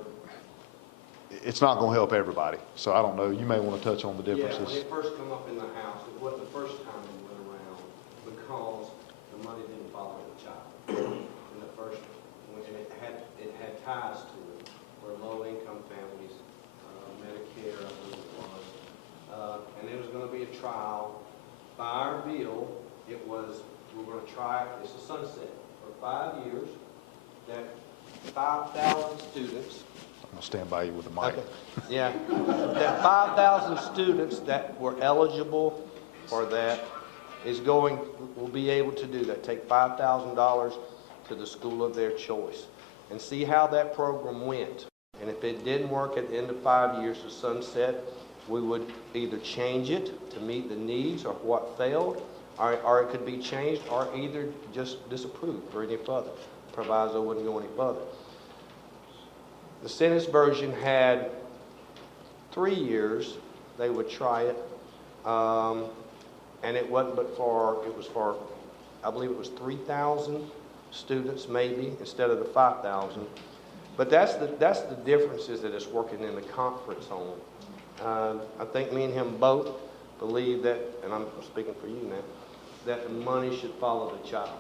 it's not going to help everybody. So I don't know. You may want to touch on the differences. Yeah, when it first come up in the House, it wasn't the first time it went around because the money didn't follow the child. In the first, when it had ties to it, for low-income families, Medicare, I believe it was, and there was going to be a trial. By our bill, it was, we were going to try, it's a sunset for 5 years, that 5,000 students. I'll stand by you with the mic. Okay. Yeah, that 5,000 students that were eligible for that will be able to do that. Take $5,000 to the school of their choice and see how that program went. And if it didn't work at the end of 5 years to sunset, we would either change it to meet the needs or what failed, or it could be changed or either just disapproved or any further. Proviso wouldn't go any further. The Senate's version had 3 years. They would try it. And it wasn't but it was for, I believe it was 3,000 students maybe instead of the 5,000. But that's the differences that it's working in the conference on. I think me and him both believe that, and I'm speaking for you now, that the money should follow the child.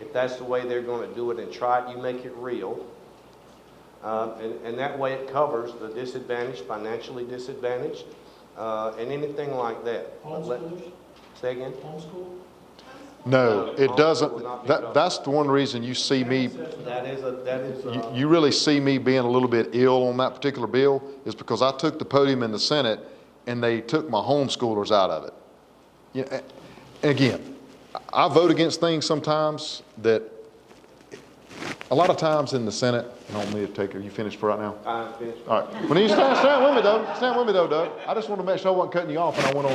If that's the way they're going to do it and try it, you make it real. And that way it covers the disadvantaged, financially disadvantaged, and anything like that. Homeschoolers? Say again? Homeschool? No, it doesn't. That's the one reason you see me, That is you really see me being a little bit ill on that particular bill is because I took the podium in the Senate and they took my homeschoolers out of it. Yeah, and again, I vote against things sometimes that, a lot of times in the Senate, I don't need to take it. You finished for right now? I'm finished. All right. When you stand with me though. Stand with me though, Doug. I just want to make sure I wasn't cutting you off and I went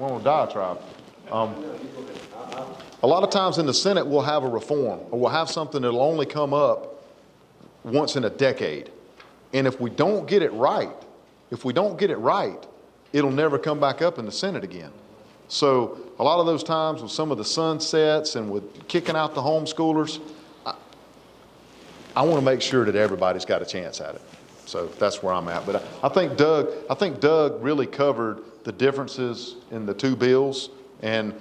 on a diatribe. A lot of times in the Senate, we'll have a reform or we'll have something that'll only come up once in a decade. And if we don't get it right, it'll never come back up in the Senate again. So a lot of those times with some of the sunsets and with kicking out the homeschoolers, I want to make sure that everybody's got a chance at it. So that's where I'm at. But I think Doug really covered the differences in the two bills. And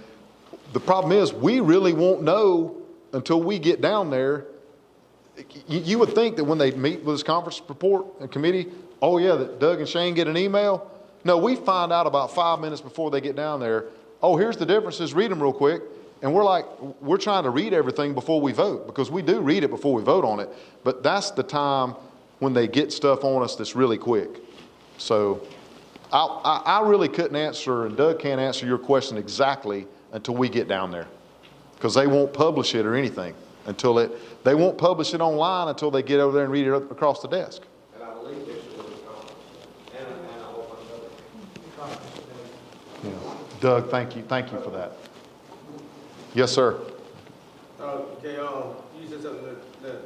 the problem is we really won't know until we get down there. You would think that when they meet with this conference report and committee, oh yeah, that Doug and Shane get an email. No, we find out about 5 minutes before they get down there. Oh, here's the differences. Read them real quick. And we're trying to read everything before we vote because we do read it before we vote on it. But that's the time when they get stuff on us that's really quick. So I really couldn't answer, and Doug can't answer your question exactly until we get down there because they won't publish it or anything they won't publish it online until they get over there and read it across the desk. And I believe this is what it's called. And I hope I'm Yeah. Doug, thank you for that. Yes, sir. Okay, you said something that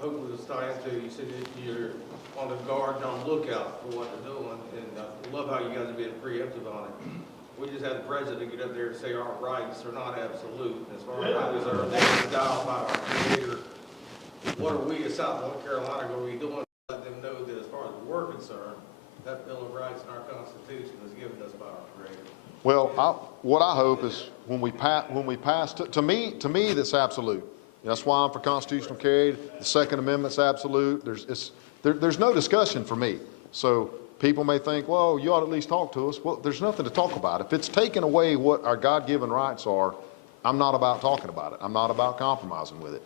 hopefully will tie into. You said that you're on the guard and on the lookout for what they're doing, and I love how you guys are being preemptive on it. We just had the president get up there and say our rights are not absolute. As far as I deserve, they were endowed by our Creator. What are we as South North Carolina going to be doing to let them know that as far as we're concerned, that Bill of Rights in our Constitution is given us by our Creator? Well, what I hope is when we pass, to me, that's absolute. That's why I'm for constitutional carry. The Second Amendment's absolute. There's no discussion for me. So people may think, well, you ought to at least talk to us. Well, there's nothing to talk about. If it's taken away what our God-given rights are, I'm not about talking about it. I'm not about compromising with it.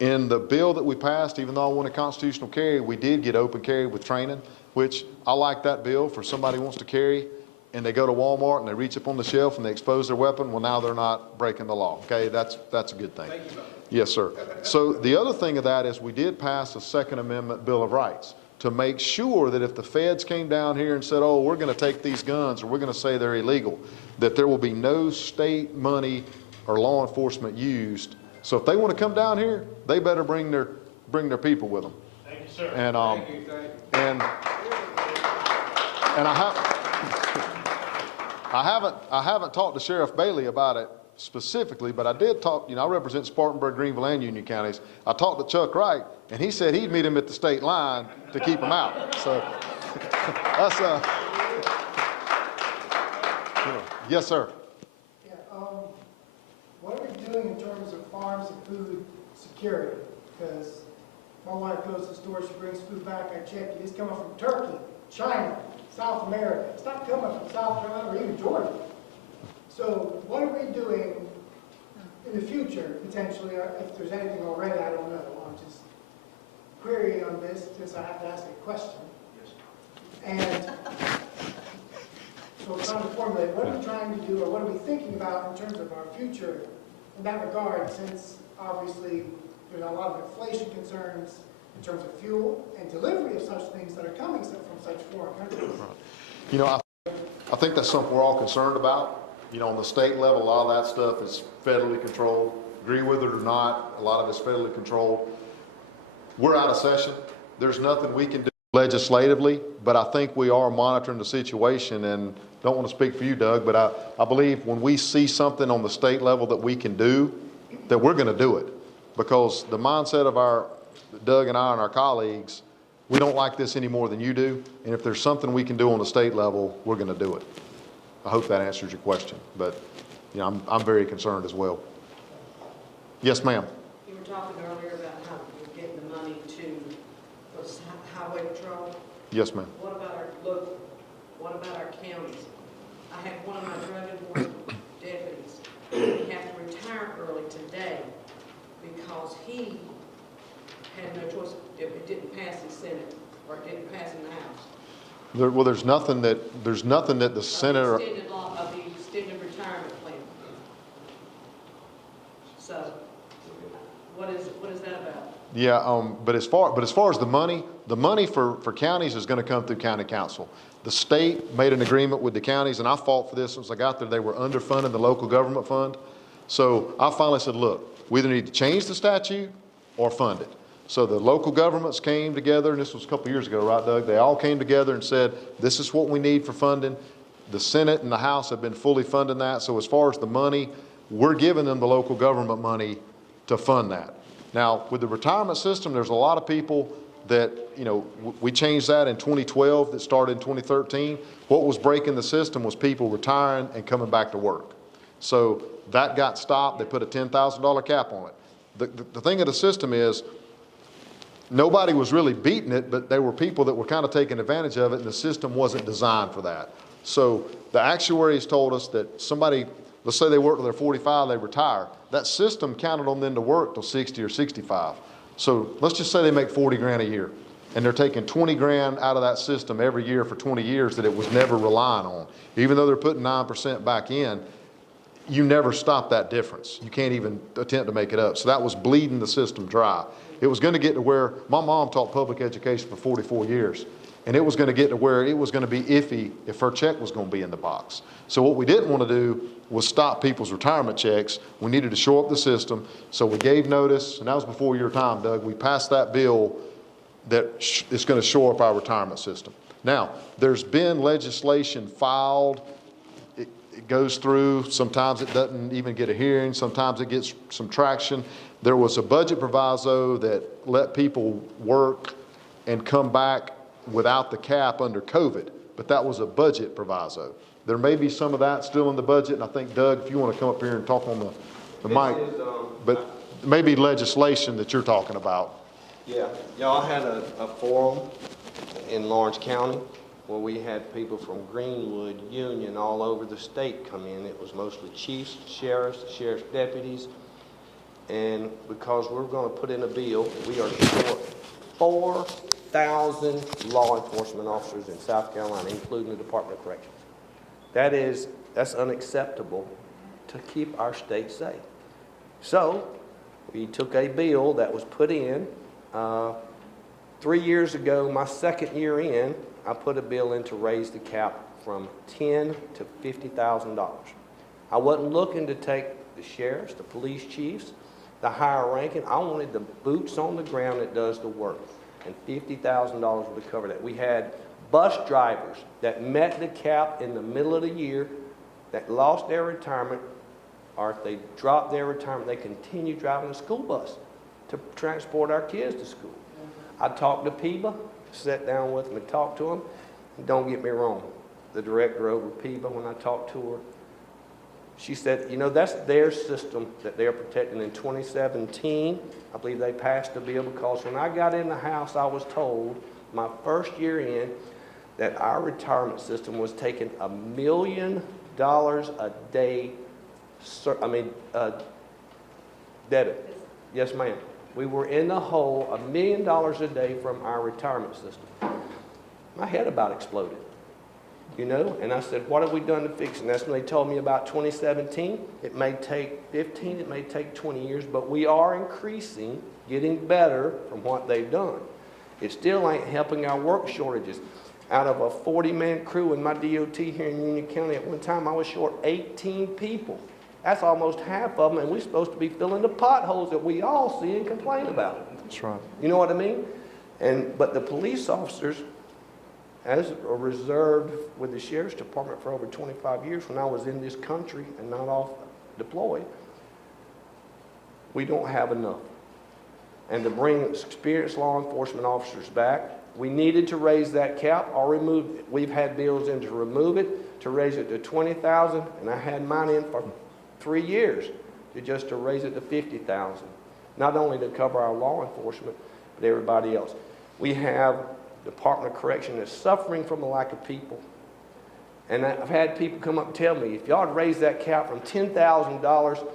In the bill that we passed, even though I wanted constitutional carry, we did get open carry with training, which I like that bill for somebody who wants to carry and they go to Walmart and they reach up on the shelf and they expose their weapon. Well, now they're not breaking the law. Okay, that's a good thing. Thank you. Yes, sir. So the other thing of that is we did pass a Second Amendment Bill of Rights to make sure that if the feds came down here and said, oh, we're going to take these guns or we're going to say they're illegal, that there will be no state money or law enforcement used. So if they want to come down here, they better bring their people with them. Thank you, sir. And Thank you. and I haven't talked to Sheriff Bailey about it specifically, but I did talk, I represent Spartanburg, Greenville, and Union counties. I talked to Chuck Wright, and he said he'd meet him at the state line to keep him out. So that's, yes, sir. Yeah, what are we doing in terms of farms and food security? Because my wife goes to the store, she brings food back, I check it, it's coming from Turkey, China, South America. It's not coming from South Carolina or even Georgia. So what are we doing in the future, potentially, or if there's anything already, I don't know. I'm just querying on this since I have to ask a question. And So we're trying to formulate, what are we trying to do, or what are we thinking about in terms of our future in that regard, since obviously there's a lot of inflation concerns in terms of fuel and delivery of such things that are coming from such foreign countries. You know, I think that's something we're all concerned about. You know, on the state level, a lot of that stuff is federally controlled. Agree with it or not, a lot of it's federally controlled. We're out of session. There's nothing we can do legislatively, but I think we are monitoring the situation, and don't want to speak for you, Doug, but I believe when we see something on the state level that we can do, that we're going to do it. Because the mindset of Doug and I and our colleagues, we don't like this any more than you do, and if there's something we can do on the state level, we're going to do it. I hope that answers your question, but you know, I'm very concerned as well. Yes, ma'am. You were talking earlier about how you're getting the money to for highway patrol. Yes, ma'am. What about our local? What about our counties? I had one of my drug enforcement deputies have to retire early today because he had no choice. It didn't pass the Senate, or it didn't pass in the House. Well, there's nothing that the Senate or Of the extended retirement plan. So, what is that about? yeah, but as far as the money for counties is going to come through county council. The state made an agreement with the counties, and I fought for this once I got there. They were underfunding the local government fund. So I finally said, look, we either need to change the statute or fund it. So the local governments came together, and this was a couple years ago, right, Doug? They all came together and said, this is what we need for funding. The Senate and the House have been fully funding that. So as far as the money, we're giving them the local government money to fund that. Now, with the retirement system, there's a lot of people that, you know, we changed that in 2012, that started in 2013. What was breaking the system was people retiring and coming back to work. So that got stopped. They put a $10,000 cap on it. The thing of the system is, nobody was really beating it, but there were people that were kind of taking advantage of it, and the system wasn't designed for that. So the actuaries told us that somebody, let's say they work till they're 45, they retire. That system counted on them to work till 60 or 65. So let's just say they make 40 grand a year, and they're taking 20 grand out of that system every year for 20 years that it was never relying on. Even though they're putting 9% back in, you never stop that difference. You can't even attempt to make it up. So that was bleeding the system dry. It was going to get to where, my mom taught public education for 44 years, and it was going to get to where it was going to be iffy if her check was going to be in the box. So what we didn't want to do was stop people's retirement checks. We needed to shore up the system. So we gave notice, and that was before your time, Doug. We passed that bill that is going to shore up our retirement system. Now, there's been legislation filed. It goes through. Sometimes it doesn't even get a hearing. Sometimes it gets some traction. There was a budget proviso that let people work and come back without the cap under COVID, but that was a budget proviso. There may be some of that still in the budget, and I think, Doug, if you want to come up here and talk on the mic, but maybe legislation that you're talking about. Yeah, y'all had a forum in Lawrence County where we had people from Greenwood, Union, all over the state come in. It was mostly chiefs, sheriffs deputies, and because we're going to put in a bill, we are short 4,000 law enforcement officers in South Carolina, including the Department of Corrections. That's unacceptable to keep our state safe. So we took a bill that was put in 3 years ago. My second year in, I put a bill in to raise the cap from $10,000 to $50,000. I wasn't looking to take the sheriffs, the police chiefs, the higher ranking. I wanted the boots on the ground that does the work, and $50,000 would cover that. We had bus drivers that met the cap in the middle of the year that lost their retirement, or if they dropped their retirement, they continued driving a school bus to transport our kids to school. I talked to PIBA, sat down with them and talked to them. And don't get me wrong, the director over PIBA, when I talked to her, she said, you know, that's their system that they're protecting. In 2017, I believe they passed a bill, because when I got in the House, I was told my first year in that our retirement system was taking $1 million a day, debit. Yes, ma'am. We were in the hole $1 million a day from our retirement system. My head about exploded. You know, and I said, what have we done to fix it? And that's when they told me about 2017. It may take 15, it may take 20 years, but we are increasing, getting better from what they've done. It still ain't helping our work shortages. Out of a 40-man crew in my DOT here in Union County, at one time I was short 18 people. That's almost half of them, and we're supposed to be filling the potholes that we all see and complain about. That's right. You know what I mean? But the police officers, as are reserved with the Sheriff's Department for over 25 years, when I was in this country and not off deployed, we don't have enough. And to bring experienced law enforcement officers back, we needed to raise that cap or remove it. We've had bills in to remove it, to raise it to $20,000, and I had mine in for 3 years to raise it to $50,000. Not only to cover our law enforcement, but everybody else. We have Department of Correction that's suffering from a lack of people. And I've had people come up and tell me, if y'all had raised that cap from $10,000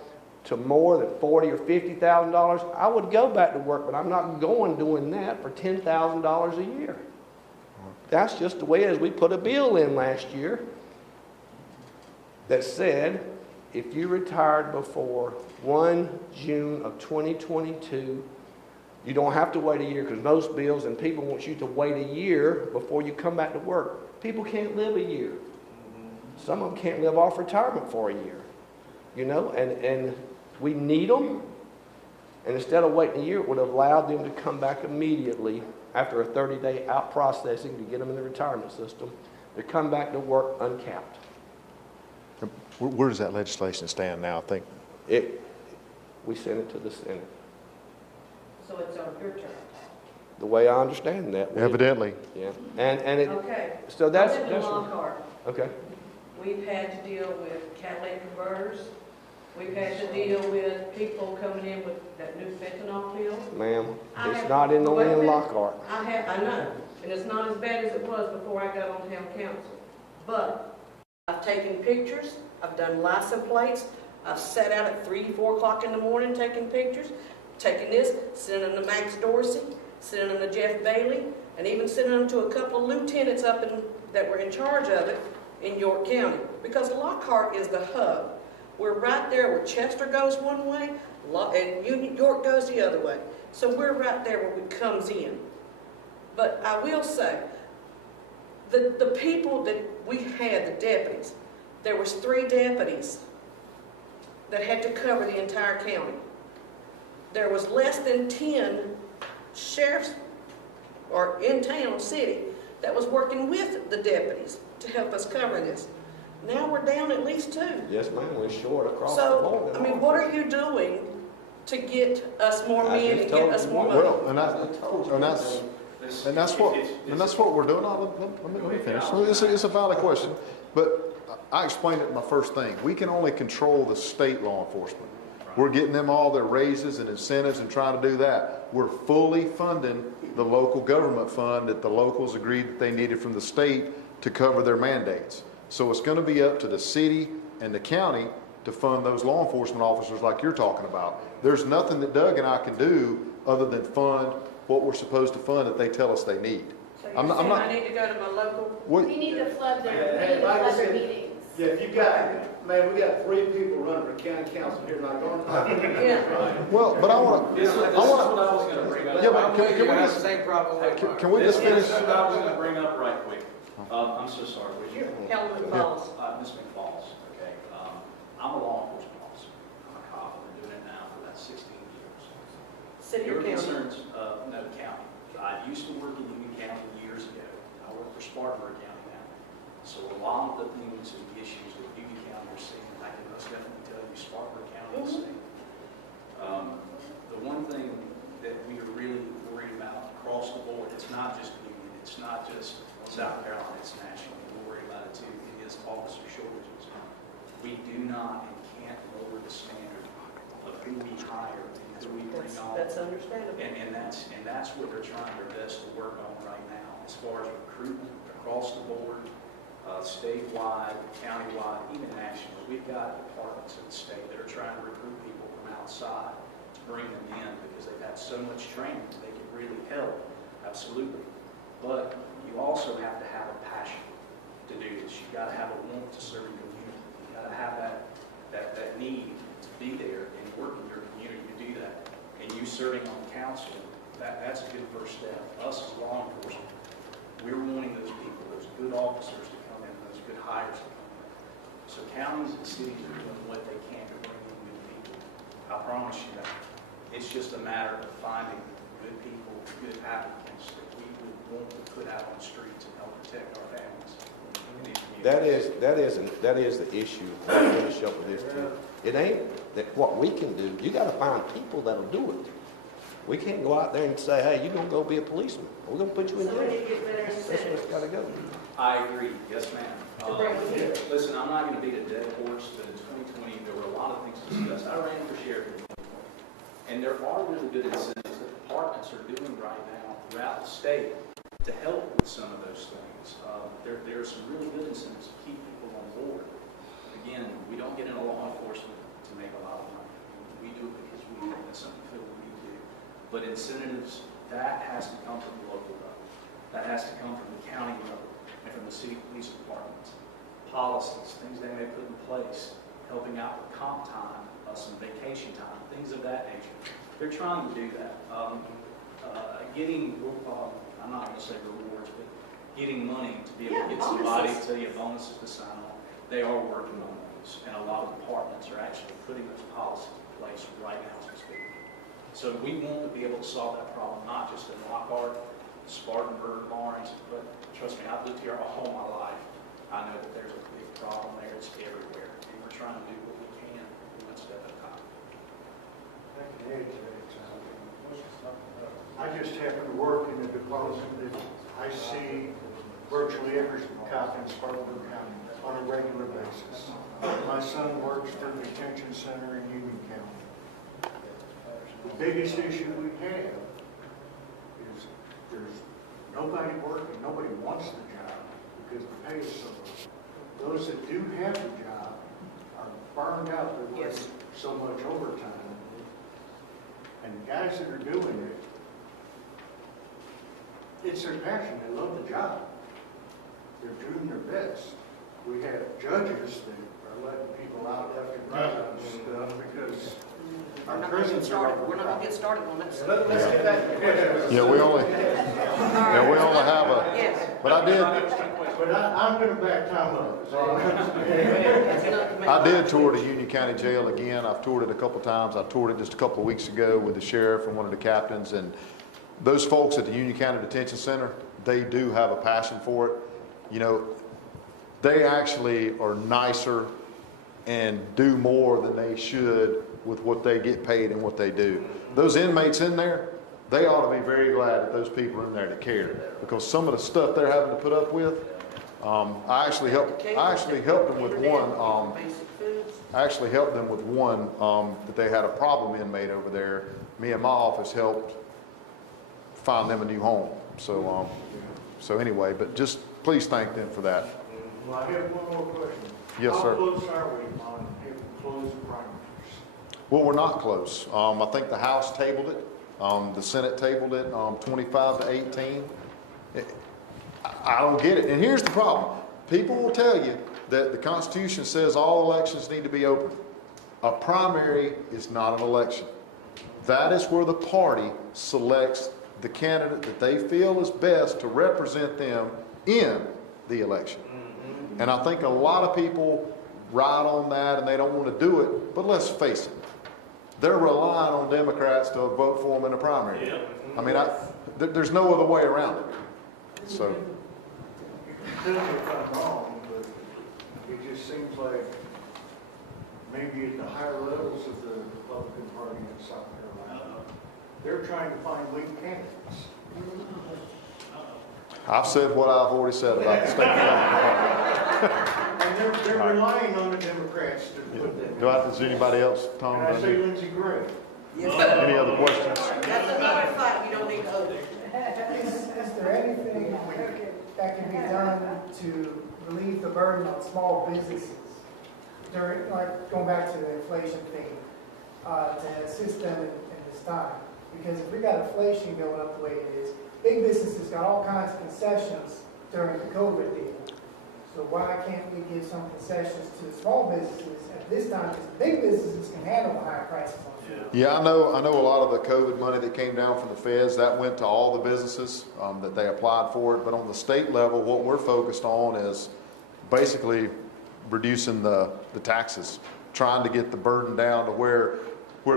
to more than $40,000 or $50,000, I would go back to work, but I'm not doing that for $10,000 a year. That's just the way it is. We put a bill in last year that said, if you retired before 1 June of 2022, you don't have to wait a year, because most bills and people want you to wait a year before you come back to work. People can't live a year. Some of them can't live off retirement for a year. You know, and we need them. And instead of waiting a year, it would have allowed them to come back immediately after a 30-day out processing to get them in the retirement system, to come back to work uncapped. Where does that legislation stand now? I think We sent it to the Senate. So it's on your turn. The way I understand that. evidently. Yeah. And it, Okay. so that's, I live in Lockhart. okay. We've had to deal with catalytic converters. We've had to deal with people coming in with that new fentanyl pill. Ma'am, it's not in the Lynn Lockhart. I know, and it's not as bad as it was before I got on town council. But I've taken pictures, I've done license plates, I've sat out at 3, 4 o'clock in the morning taking pictures, taking this, sending them to Max Dorsey, sending them to Jeff Bailey, and even sending them to a couple of lieutenants that were in charge of it in York County. Because Lockhart is the hub. We're right there where Chester goes one way, and York goes the other way. So we're right there where it comes in. But I will say, the people that we had, the deputies, there was 3 deputies that had to cover the entire county. There was less than 10 sheriffs or in town, city, that was working with the deputies to help us cover this. Now we're down at least 2. Yes, ma'am, we're short across the So, board. I mean, what are you doing to get us more men and get us more money? Well, and that's what we're doing. Let me finish. So it's a valid question, but I explained it in my first thing. We can only control the state law enforcement. We're getting them all their raises and incentives and trying to do that. We're fully funding the local government fund that the locals agreed that they needed from the state to cover their mandates. So it's going to be up to the city and the county to fund those law enforcement officers like you're talking about. There's nothing that Doug and I can do other than fund what we're supposed to fund that they tell us they need. So you're saying I need to go to my local? You need to flood their, Hey, like I said, meetings. Yeah, if you got, man, we got 3 people running for county council here, not going. Yeah. Well, but I want to. This is what I was going to bring up. Yeah, but can we have just, the same problem with can we just finish? This is what I was going to bring up right quick. I'm so sorry. Would you? Helen Falls. Ms. McFalls, okay. I'm a law enforcement officer. I'm a cop. I've been doing it now for about 16 years. City Your or county? concerns, no, county. I used to work in Union County years ago. I work for Spartanburg County now. So a lot of the things and the issues that Union County are seeing, I can most definitely tell you Spartanburg County is seeing. The one thing that we are really worried about across the board, it's not just Union, it's not just South Carolina, it's national. We're worried about it too. It is officer shortages. We do not and can't lower the standard of who we hire and who we bring on. That's understandable. And that's what they're trying their best to work on right now, as far as recruitment across the board, statewide, countywide, even nationally. We've got departments in the state that are trying to recruit people from outside to bring them in because they've had so much training that they can really help. Absolutely. But you also have to have a passion to to do this. You've got to have a want to serve your community. You've got to have that need to be there and work in your community to do that. And you serving on council, that's a good first step. Us as law enforcement, we're wanting those people, those good officers to come in, those good hires to come in. So counties and cities are doing what they can to bring in good people. I promise you that. It's just a matter of finding good people, good applicants that we would want to put out on the streets and help protect our families. in these communities. That is the issue. I'll finish up with this too. It ain't that what we can do. You got to find people that'll do it. We can't go out there and say, hey, you're going to go be a policeman. We're going to put you in So we jail. need to get better That's where it's incentives. got to go. I agree, yes ma'am. To bring them here. Listen, I'm not going to beat a dead horse, but in 2020, there were a lot of things discussed. I ran for sheriff in 2020, and there are really good incentives that departments are doing right now throughout the state to help with some of those things. There are some really good incentives to keep people on board. Again, we don't get into law enforcement to make a lot of money. We do it because it's something we feel we need to do. But incentives, that has to come from the local level. That has to come from the county level and from the city police departments. Policies, things they may put in place, helping out with comp time, some vacation time, things of that nature. They're trying to do that. Getting, I'm not going to say rewards, but getting money to be able to get somebody to tell you bonuses to sign on. They are working on those, and a lot of departments are actually putting those policies in place right now as we speak. So we want to be able to solve that problem, not just in Lockhart, Spartanburg, Lawrence, but trust me, I've lived here all my life. I know that there's a big problem there. It's everywhere, and we're trying to do what we can, one step at a time. I just happen to work in a department that I see virtually every cop in Spartanburg County on a regular basis. My son works for the detention center in Union County. The biggest issue we have is there's nobody working, nobody wants the job because the pay is so low. Those that do have the job are burned out, they're working so much overtime. And the guys that are doing it, it's their passion, they love the job. They're doing their best. We have judges that are letting people out left and right and stuff because our prisons are overcrowded. We're not going to get started on that. Let's get that. Yeah, we only have a, Yes. but I did, I'm going to back time up. is all I'm saying. I did tour the Union County Jail again. I've toured it a couple times. I toured it just a couple of weeks ago with the sheriff and one of the captains. And those folks at the Union County Detention Center, they do have a passion for it. You know, they actually are nicer and do more than they should with what they get paid and what they do. Those inmates in there, they ought to be very glad that those people are in there that care, because some of the stuff they're having to put up with. I actually helped them with one. I actually helped them with one that they had a problem inmate over there. Me and my office helped find them a new home. So, so anyway, but just please thank them for that. Well, I have one more question. Yes, sir. How close are we on having closed primaries? Well, we're not close. I think the House tabled it. The Senate tabled it 25 to 18. I don't get it. And here's the problem. People will tell you that the Constitution says all elections need to be open. A primary is not an election. That is where the party selects the candidate that they feel is best to represent them in the election. And I think a lot of people ride on that and they don't want to do it, but let's face it. They're relying on Democrats to vote for them in the primary. I mean, there's no other way around it. So. Tell me if I'm wrong, but it just seems like maybe at the higher levels of the Republican Party in South Carolina, they're trying to find weak candidates. I've said what I've already said about the state Republican And they're relying on the Democrats to put them. Does anybody else, Tom? And I say Lindsey Graham. Any other questions? That's another fight you don't need to open. Is there anything that can be done to relieve the burden on small businesses during, like, going back to the inflation thing, to assist them in this time? Because if we got inflation going up the way it is, big businesses got all kinds of concessions during the COVID deal. So why can't we give some concessions to the small businesses at this time? Because the big businesses can handle higher prices on food. Yeah, I know a lot of the COVID money that came down from the feds, that went to all the businesses that they applied for it. But on the state level, what we're focused on is basically reducing the taxes, trying to get the burden down to where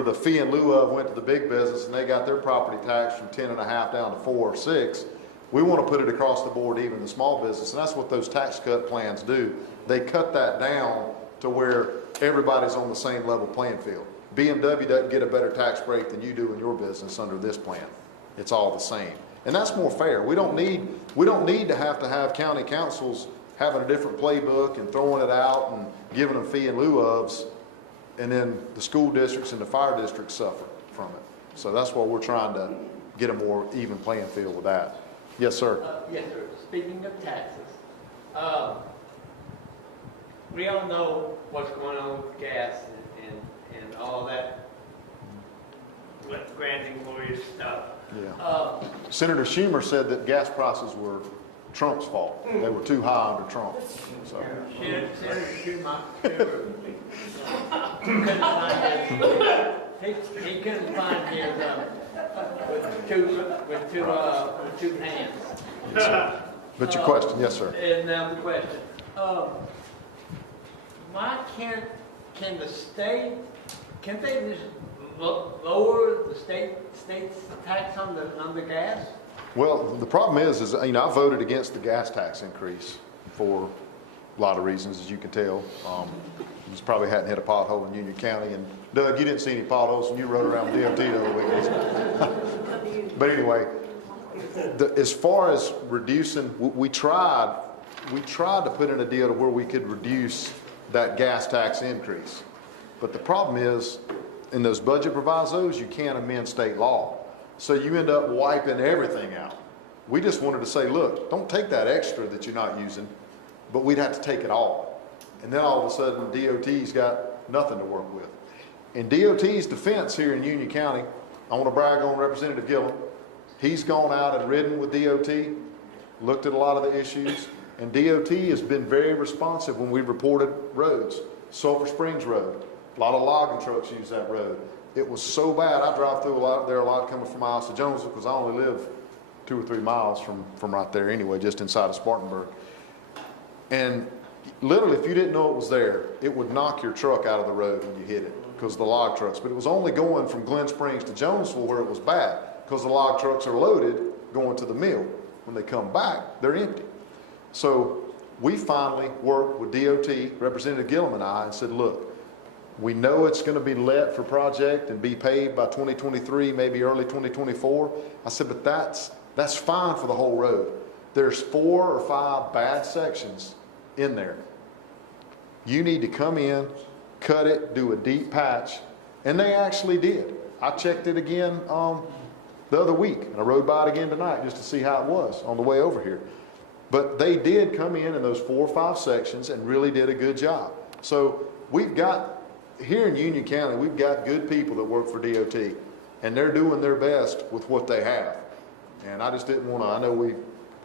the fee in lieu of went to the big business and they got their property tax from 10.5 down to 4 or 6. We want to put it across the board, even the small business, and that's what those tax cut plans do. They cut that down to where everybody's on the same level playing field. BMW doesn't get a better tax break than you do in your business under this plan. It's all the same, and that's more fair. We don't need to have county councils having a different playbook and throwing it out and giving them fee in lieu ofs, and then the school districts and the fire districts suffer from it. So that's why we're trying to get a more even playing field with that. Yes, sir. Yes, sir. Speaking of taxes, we all know what's going on with gas and all that, with granting lawyers stuff. Yeah. Senator Schumer said that gas prices were Trump's fault. They were too high under Trump. So. Senator Schumer couldn't find he couldn't find his with two hands. But your question, yes, sir. And now the question: why can the state can't they just lower the state's tax on the gas? Well, the problem is I voted against the gas tax increase for a lot of reasons, as you can tell. You just probably hadn't hit a pothole in Union County. And Doug, you didn't see any potholes when you rode around DOT the other weekends. But anyway, as far as reducing, we tried to put in a deal to where we could reduce that gas tax increase. But the problem is, in those budget provisos, you can't amend state law. So you end up wiping everything out. We just wanted to say, look, don't take that extra that you're not using, but we'd have to take it all. And then all of a sudden, DOT's got nothing to work with. In DOT's defense here in Union County, I want to brag on Representative Gillum. He's gone out and ridden with DOT, looked at a lot of the issues, and DOT has been very responsive when we reported roads. Sulphur Springs Road, a lot of logging trucks use that road. It was so bad, I drive through a lot coming from my house to Jonesville because I only live 2 or 3 miles from right there anyway, just inside of Spartanburg. And literally, if you didn't know it was there, it would knock your truck out of the road when you hit it because of the log trucks. But it was only going from Glen Springs to Jonesville where it was bad because the log trucks are loaded going to the mill. When they come back, they're empty. So we finally worked with DOT, Representative Gillum and I, and said, look, we know it's going to be let for project and be paid by 2023, maybe early 2024. I said, but that's fine for the whole road. There's 4 or 5 bad sections in there. You need to come in, cut it, do a deep patch, and they actually did. I checked it again the other week, and I rode by it again tonight just to see how it was on the way over here. But they did come in those 4 or 5 sections and really did a good job. So we've got, here in Union County, we've got good people that work for DOT, and they're doing their best with what they have. And I just didn't want to, I know we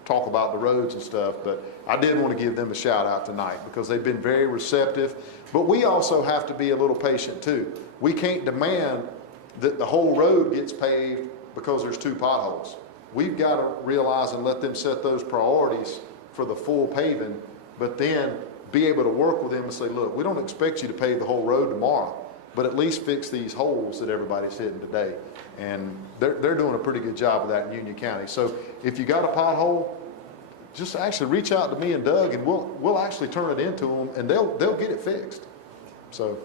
talk about the roads and stuff, but I did want to give them a shout out tonight because they've been very receptive. But we also have to be a little patient too. We can't demand that the whole road gets paved because there's 2 potholes. We've got to realize and let them set those priorities for the full paving, but then be able to work with them and say, look, we don't expect you to pave the whole road tomorrow, but at least fix these holes that everybody's hitting today. And they're doing a pretty good job of that in Union County. So if you got a pothole, just actually reach out to me and Doug, and we'll actually turn it into them, and they'll get it fixed. So.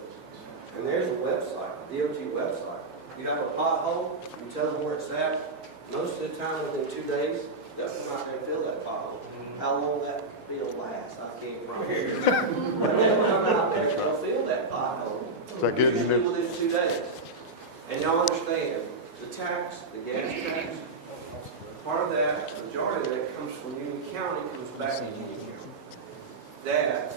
And there's a website, DOT website. You have a pothole, you tell them where it's at. Most of the time, within 2 days, they're not going to fill that pothole. How long that bill lasts, I can't remember. But they'll come out there, they'll fill that pothole. Is that good? Usually within 2 days. And y'all understand, the tax, the gas tax, part of that, the majority of that comes from Union County, comes back to Union County. That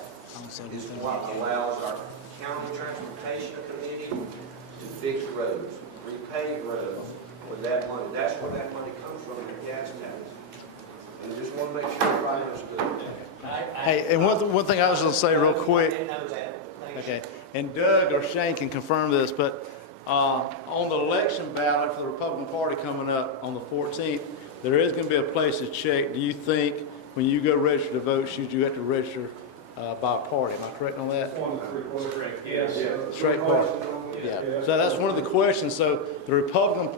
is what allows our county transportation committee to fix roads, repave roads with that money. That's where that money comes from, the gas tax. And just want to make sure everybody understood. Hey, and one thing I was going to say real quick, Didn't know that. Thanks. okay, and Doug or Shane can confirm this, but on the election ballot for the Republican Party coming up on the 14th, there is going to be a place to check. Do you think when you go register to vote, should you have to register by party? Am I correct on that? Yes. Straight party. Yeah. So that's one of the questions. So the Republican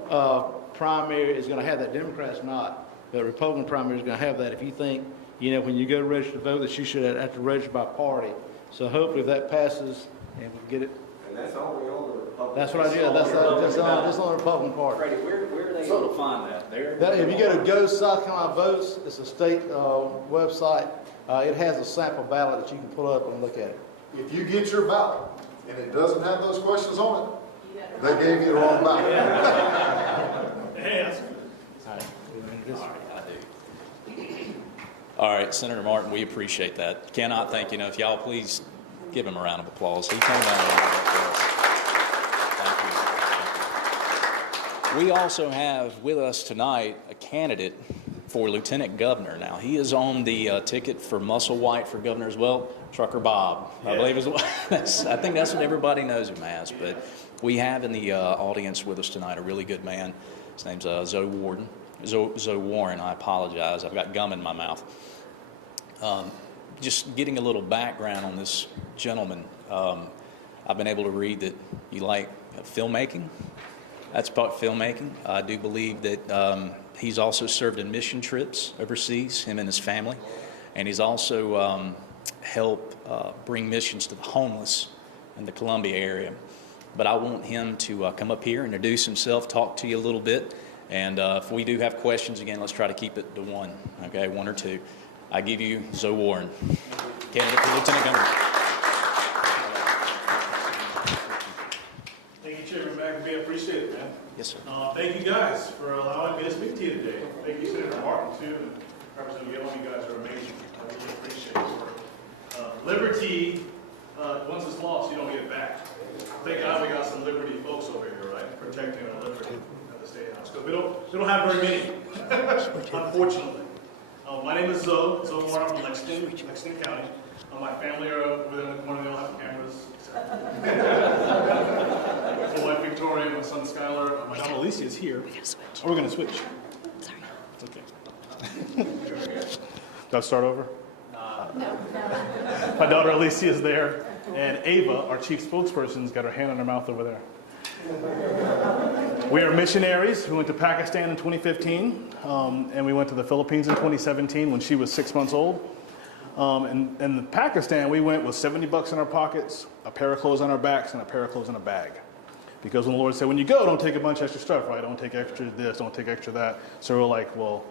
primary is going to have that. Democrats not. The Republican primary is going to have that. If you think, when you go to register to vote, that you should have to register by party. So hopefully if that passes and we get it. And that's only on the Republican. That's what I did. That's on the Republican Party. Freddie, where are they able to find that? There? If you go to Go South Carolina Votes, it's a state website. It has a sample ballot that you can pull up and look at it. If you get your ballot and it doesn't have those questions on it, they gave you the wrong ballot. All right, Senator Martin, we appreciate that. Cannot thank you enough. Y'all please give him a round of applause. He came down for us. Thank you. We also have with us tonight a candidate for Lieutenant Governor. Now, he is on the ticket for Musselwhite for governor as well, Trucker Bob, I believe is what, I think that's what everybody knows him as. But we have in the audience with us tonight a really good man. His name's Zoe Warren, I apologize. I've got gum in my mouth. Just getting a little background on this gentleman. I've been able to read that you like filmmaking. That's about filmmaking. I do believe that he's also served in mission trips overseas, him and his family. And he's also helped bring missions to the homeless in the Columbia area. But I want him to come up here, introduce himself, talk to you a little bit. And if we do have questions, again, let's try to keep it to one, okay, one or two. I give you Zoe Warren, candidate for Lieutenant Governor. Thank you, Chairman McAfee. I appreciate it, man. Yes, sir. Thank you guys for allowing me to speak to you today. Thank you, Senator Martin, too, and Representative Yellen. You guys are amazing. I really appreciate your work. Liberty, once it's lost, you don't get it back. Thank God we got some Liberty folks over here, right, protecting our liberty at the State House. Because we don't have very many, unfortunately. My name is Zoe Warren. I'm from Lexington County. My family are over there in the corner. They all have cameras. My wife Victoria, my son Skylar, my daughter Alicia is here. We're going to switch. Sorry. It's okay. Do I start over? No. My daughter Alicia is there, and Ava, our chief spokesperson, has got her hand on her mouth over there. We are missionaries. We went to Pakistan in 2015, and we went to the Philippines in 2017 when she was 6 months old. And in Pakistan, we went with $70 in our pockets, a pair of clothes on our backs, and a pair of clothes in a bag. Because when the Lord said, when you go, don't take a bunch of extra stuff, right? Don't take extra this, don't take extra that. So we're like, well,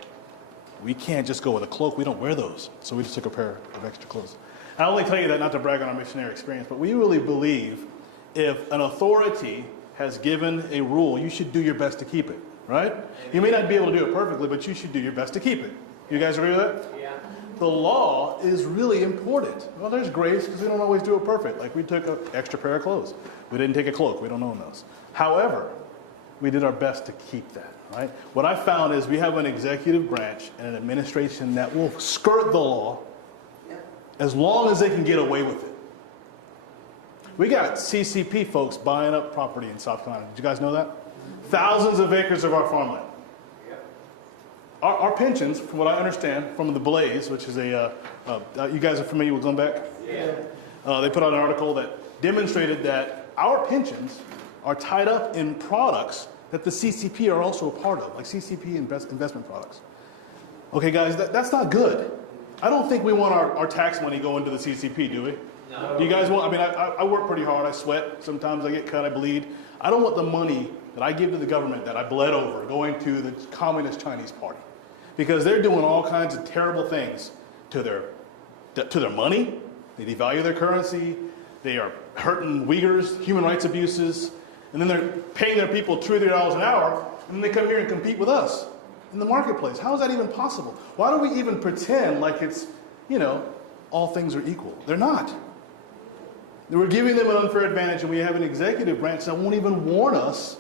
we can't just go with a cloak. We don't wear those. So we just took a pair of extra clothes. I only tell you that not to brag on our missionary experience, but we really believe if an authority has given a rule, you should do your best to keep it, right? You may not be able to do it perfectly, but you should do your best to keep it. You guys agree with that? Yeah. The law is really important. Well, there's grace because we don't always do it perfect. Like we took an extra pair of clothes. We didn't take a cloak. We don't own those. However, we did our best to keep that, right? What I found is we have an executive branch and an administration that will skirt the law as long as they can get away with it. We got CCP folks buying up property in South Carolina. Did you guys know that? Thousands of acres of our farmland. Our pensions, from what I understand, from the Blaze, which is you guys are familiar with Glenn Beck? Yeah. They put out an article that demonstrated that our pensions are tied up in products that the CCP are also a part of, like CCP investment products. Okay, guys, that's not good. I don't think we want our tax money going to the CCP, do we? No. Do you guys want, I work pretty hard, I sweat, sometimes I get cut, I bleed. I don't want the money that I give to the government that I bled over going to the Communist Chinese Party. Because they're doing all kinds of terrible things to their money. They devalue their currency. They are hurting Uyghurs, human rights abuses. And then they're paying their people $2 or $3 an hour. And then they come here and compete with us in the marketplace. How is that even possible? Why do we even pretend like it's, all things are equal? They're not. We're giving them an unfair advantage, and we have an executive branch that won't even warn us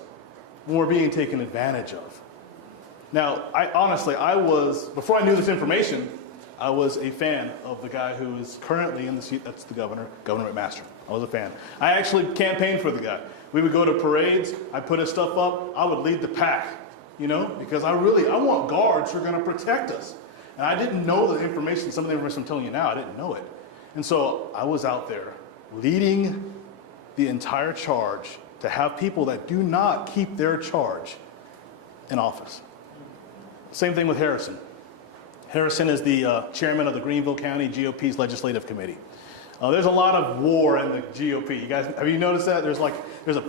when we're being taken advantage of. Now, before I knew this information, I was a fan of the guy who is currently in the seat. That's the governor, Governor McMaster. I was a fan. I actually campaigned for the guy. We would go to parades. I put his stuff up. I would lead the pack, because I want guards who are going to protect us. And I didn't know the information, some of the information I'm telling you now, I didn't know it. And so I was out there leading the entire charge to have people that do not keep their charge in office. Same thing with Harrison. Harrison is the chairman of the Greenville County GOP's Legislative Committee. There's a lot of war in the GOP. You guys, have you noticed that? There's a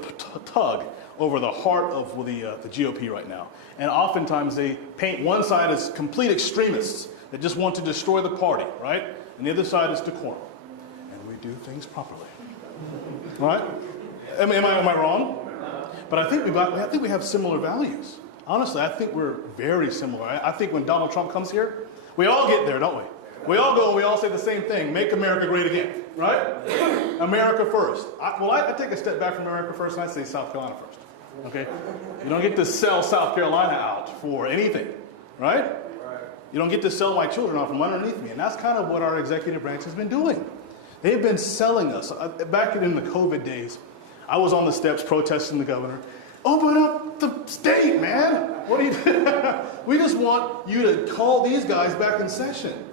tug over the heart of the GOP right now. And oftentimes they paint one side as complete extremists that just want to destroy the party, right? And the other side is decorum. And we do things properly. Right? Am I wrong? But I think we have similar values. Honestly, I think we're very similar. I think when Donald Trump comes here, we all get there, don't we? We all go and we all say the same thing, make America great again, right? America first. I take a step back from America first and I say South Carolina first, okay? You don't get to sell South Carolina out for anything, right? You don't get to sell my children out from underneath me. And that's kind of what our executive branch has been doing. They've been selling us. Back in the COVID days, I was on the steps protesting the governor. Open up the state, man. What do you We just want you to call these guys back in session.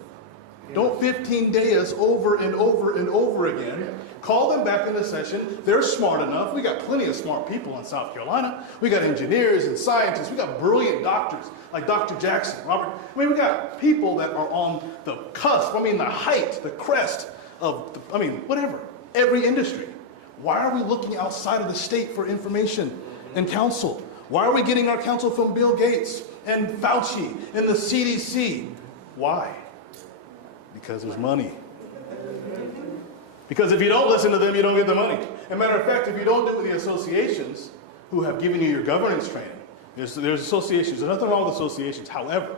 Don't 15-day us over and over and over again. Call them back into session. They're smart enough. We got plenty of smart people in South Carolina. We got engineers and scientists. We got brilliant doctors like Dr. Jackson, Robert. We got people that are on the cusp, the height, the crest of, whatever, every industry. Why are we looking outside of the state for information and counsel? Why are we getting our counsel from Bill Gates and Fauci and the CDC? Why? Because there's money. Because if you don't listen to them, you don't get the money. As a matter of fact, if you don't do it with the associations who have given you your governance training, there's associations. There's nothing wrong with associations. However,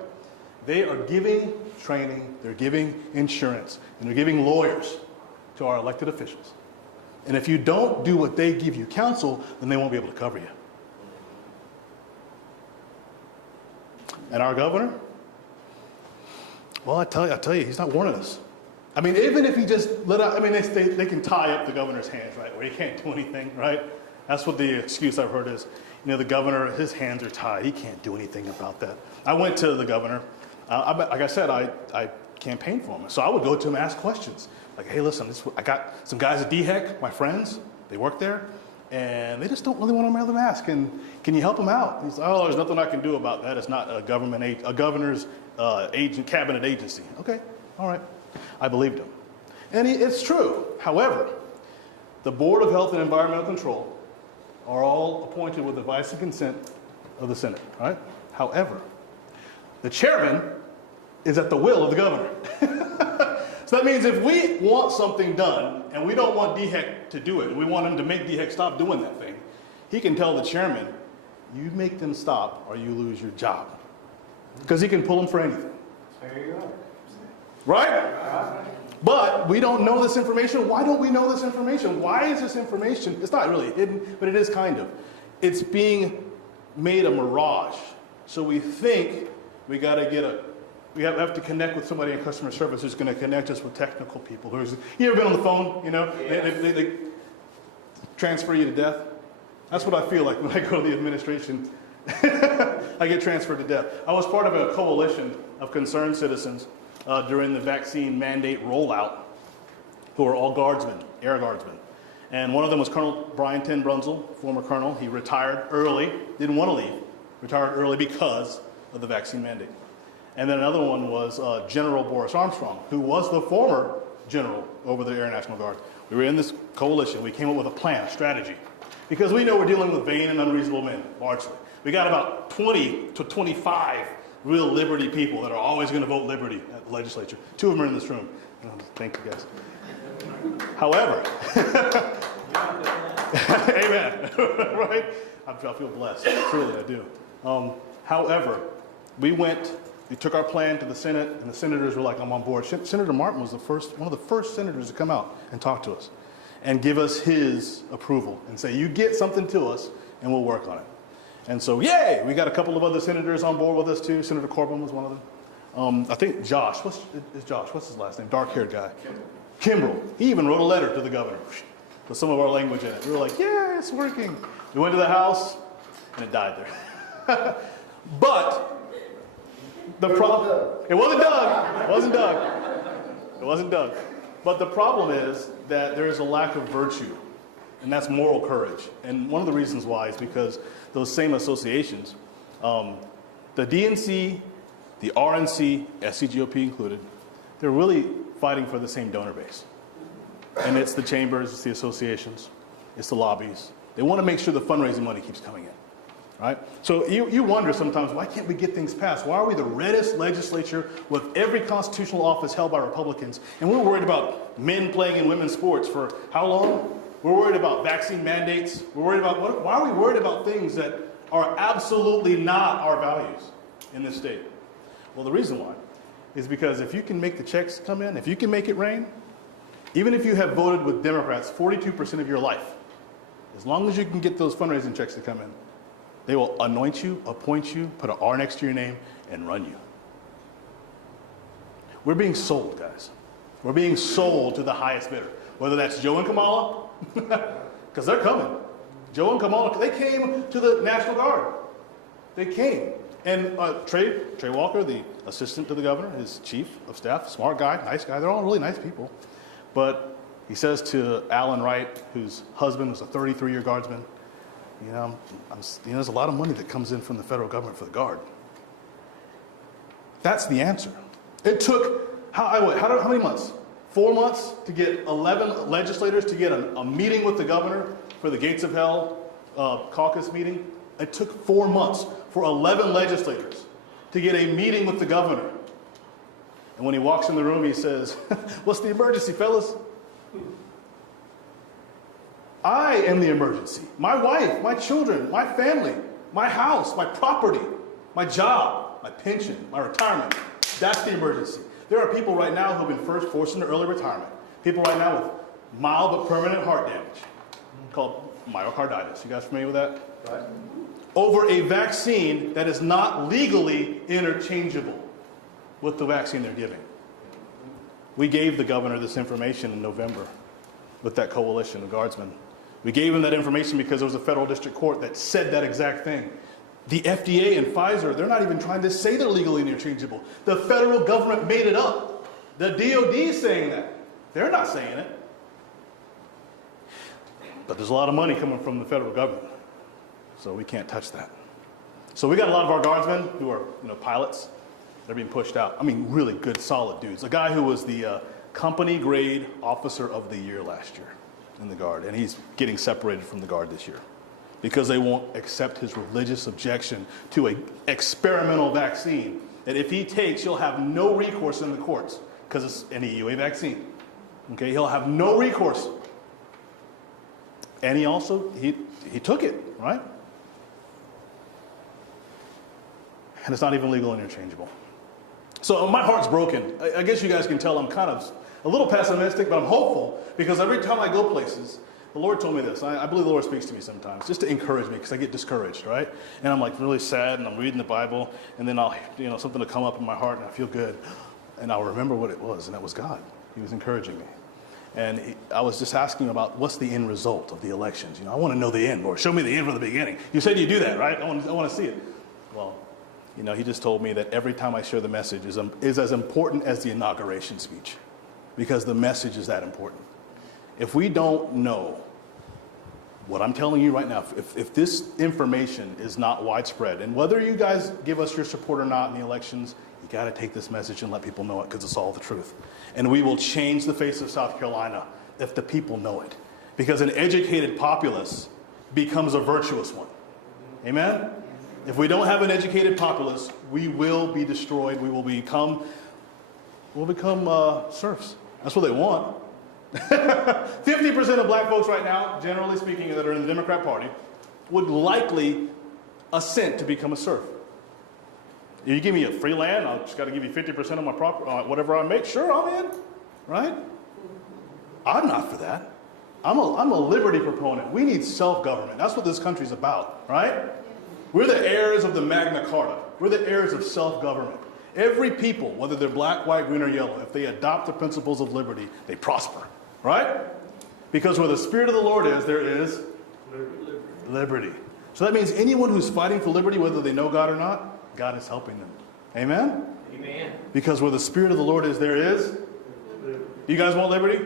they are giving training, they're giving insurance, and they're giving lawyers to our elected officials. And if you don't do what they give you counsel, then they won't be able to cover you. And our governor? Well, I tell you, he's not warning us. Even if he just let out, they can tie up the governor's hands, right, where he can't do anything, right? That's what the excuse I've heard is, the governor, his hands are tied. He can't do anything about that. I went to the governor. Like I said, I campaigned for him. So I would go to him and ask questions. Like, hey, listen, I got some guys at DHEC, my friends, they work there, and they just don't really want to wear the mask. And can you help them out? He's like, oh, there's nothing I can do about that. It's not a governor's cabinet agency. Okay, all right. I believed him. And it's true. However, the Board of Health and Environmental Control are all appointed with advice and consent of the Senate, right? However, the chairman is at the will of the governor. So that means if we want something done and we don't want DHEC to do it, and we want him to make DHEC stop doing that thing, he can tell the chairman, you make them stop or you lose your job. Because he can pull them for anything. There you go. Right? But we don't know this information. Why don't we know this information? Why is this information, it's not really hidden, but it is kind of. It's being made a mirage. So we think we got to we have to connect with somebody in customer service who's going to connect us with technical people. You ever been on the phone, they transfer you to death? That's what I feel like when I go to the administration. I get transferred to death. I was part of a coalition of concerned citizens during the vaccine mandate rollout, who are all guardsmen, air guardsmen. And one of them was Colonel Brian Ten Brunzel, former colonel. He retired early, didn't want to leave, retired early because of the vaccine mandate. And then another one was General Boris Armstrong, who was the former general over the Air National Guard. We were in this coalition. We came up with a plan, a strategy, because we know we're dealing with vain and unreasonable men, largely. We got about 20 to 25 real liberty people that are always going to vote liberty at the legislature. 2 of them are in this room. Thank you, guys. Together. However, amen, right? I feel blessed, truly I do. However, we took our plan to the Senate, and the senators were like, I'm on board. Senator Martin was one of the first senators to come out and talk to us and give us his approval and say, you get something to us, and we'll work on it. And so, yay, we got a couple of other senators on board with us too. Senator Corbin was one of them. I think Josh, what's his last name? Dark-haired guy. Kimbrell. He even wrote a letter to the governor with some of our language in it. We were like, yeah, it's working. We went to the House, and it died there. But the problem, it wasn't Doug. It wasn't Doug. It wasn't Doug. But the problem is that there is a lack of virtue, and that's moral courage. And one of the reasons why is because those same associations, the DNC, the RNC, SCGOP included, they're really fighting for the same donor base. And it's the chambers, it's the associations, it's the lobbies. They want to make sure the fundraising money keeps coming in, right? So you wonder sometimes, why can't we get things passed? Why are we the reddest legislature with every constitutional office held by Republicans? And we're worried about men playing in women's sports for how long? We're worried about vaccine mandates. We're worried about, why are we worried about things that are absolutely not our values in this state? Well, the reason why is because if you can make the checks come in, if you can make it rain, even if you have voted with Democrats 42% of your life, as long as you can get those fundraising checks to come in, they will anoint you, appoint you, put an R next to your name, and run you. We're being sold, guys. We're being sold to the highest bidder, whether that's Joe and Kamala, because they're coming. Joe and Kamala, they came to the National Guard. They came. And Trey Walker, the assistant to the governor, his chief of staff, smart guy, nice guy. They're all really nice people. But he says to Alan Wright, whose husband was a 33-year guardsman, there's a lot of money that comes in from the federal government for the Guard. That's the answer. It took, how many months? 4 months to get 11 legislators to get a meeting with the governor for the Gates of Hell caucus meeting. It took 4 months for 11 legislators to get a meeting with the governor. And when he walks in the room, he says, what's the emergency, fellas? I am the emergency. My wife, my children, my family, my house, my property, my job, my pension, my retirement. That's the emergency. There are people right now who have been forced into early retirement. People right now with mild but permanent heart damage called myocarditis. You guys familiar with that? Right. Over a vaccine that is not legally interchangeable with the vaccine they're giving. We gave the governor this information in November with that coalition of guardsmen. We gave him that information because there was a federal district court that said that exact thing. The FDA and Pfizer, they're not even trying to say they're legally interchangeable. The federal government made it up. The DOD is saying that. They're not saying it. But there's a lot of money coming from the federal government. So we can't touch that. So we got a lot of our guardsmen who are, pilots. They're being pushed out. I mean, really good, solid dudes. A guy who was the company grade officer of the year last year in the Guard. And he's getting separated from the Guard this year because they won't accept his religious objection to an experimental vaccine that if he takes, he'll have no recourse in the courts because it's an EUA vaccine. Okay, he'll have no recourse. And he also, he took it, right? And it's not even legal and interchangeable. So my heart's broken. I guess you guys can tell I'm kind of a little pessimistic, but I'm hopeful because every time I go places, the Lord told me this. I believe the Lord speaks to me sometimes just to encourage me because I get discouraged, right? And I'm like really sad and I'm reading the Bible and then I'll, something will come up in my heart and I feel good. And I'll remember what it was and that was God. He was encouraging me. And I was just asking about what's the end result of the elections. I want to know the end, Lord. Show me the end from the beginning. You said you do that, right? I want to see it. Well, he just told me that every time I share the message is as important as the inauguration speech because the message is that important. If we don't know what I'm telling you right now, if this information is not widespread, and whether you guys give us your support or not in the elections, you got to take this message and let people know it because it's all the truth. And we will change the face of South Carolina if the people know it. Because an educated populace becomes a virtuous one. Amen? If we don't have an educated populace, we will be destroyed. We'll become serfs. That's what they want. 50% of black folks right now, generally speaking, that are in the Democrat Party, would likely assent to become a serf. If you give me a free land, I'll just got to give you 50% of my property, whatever I make. Sure, I'm in, right? I'm not for that. I'm a liberty proponent. We need self-government. That's what this country's about, right? We're the heirs of the Magna Carta. We're the heirs of self-government. Every people, whether they're black, white, green, or yellow, if they adopt the principles of liberty, they prosper, right? Because where the Spirit of the Lord is, there is liberty. So that means anyone who's fighting for liberty, whether they know God or not, God is helping them. Amen? Amen. Because where the Spirit of the Lord is, there is. Do you guys want liberty?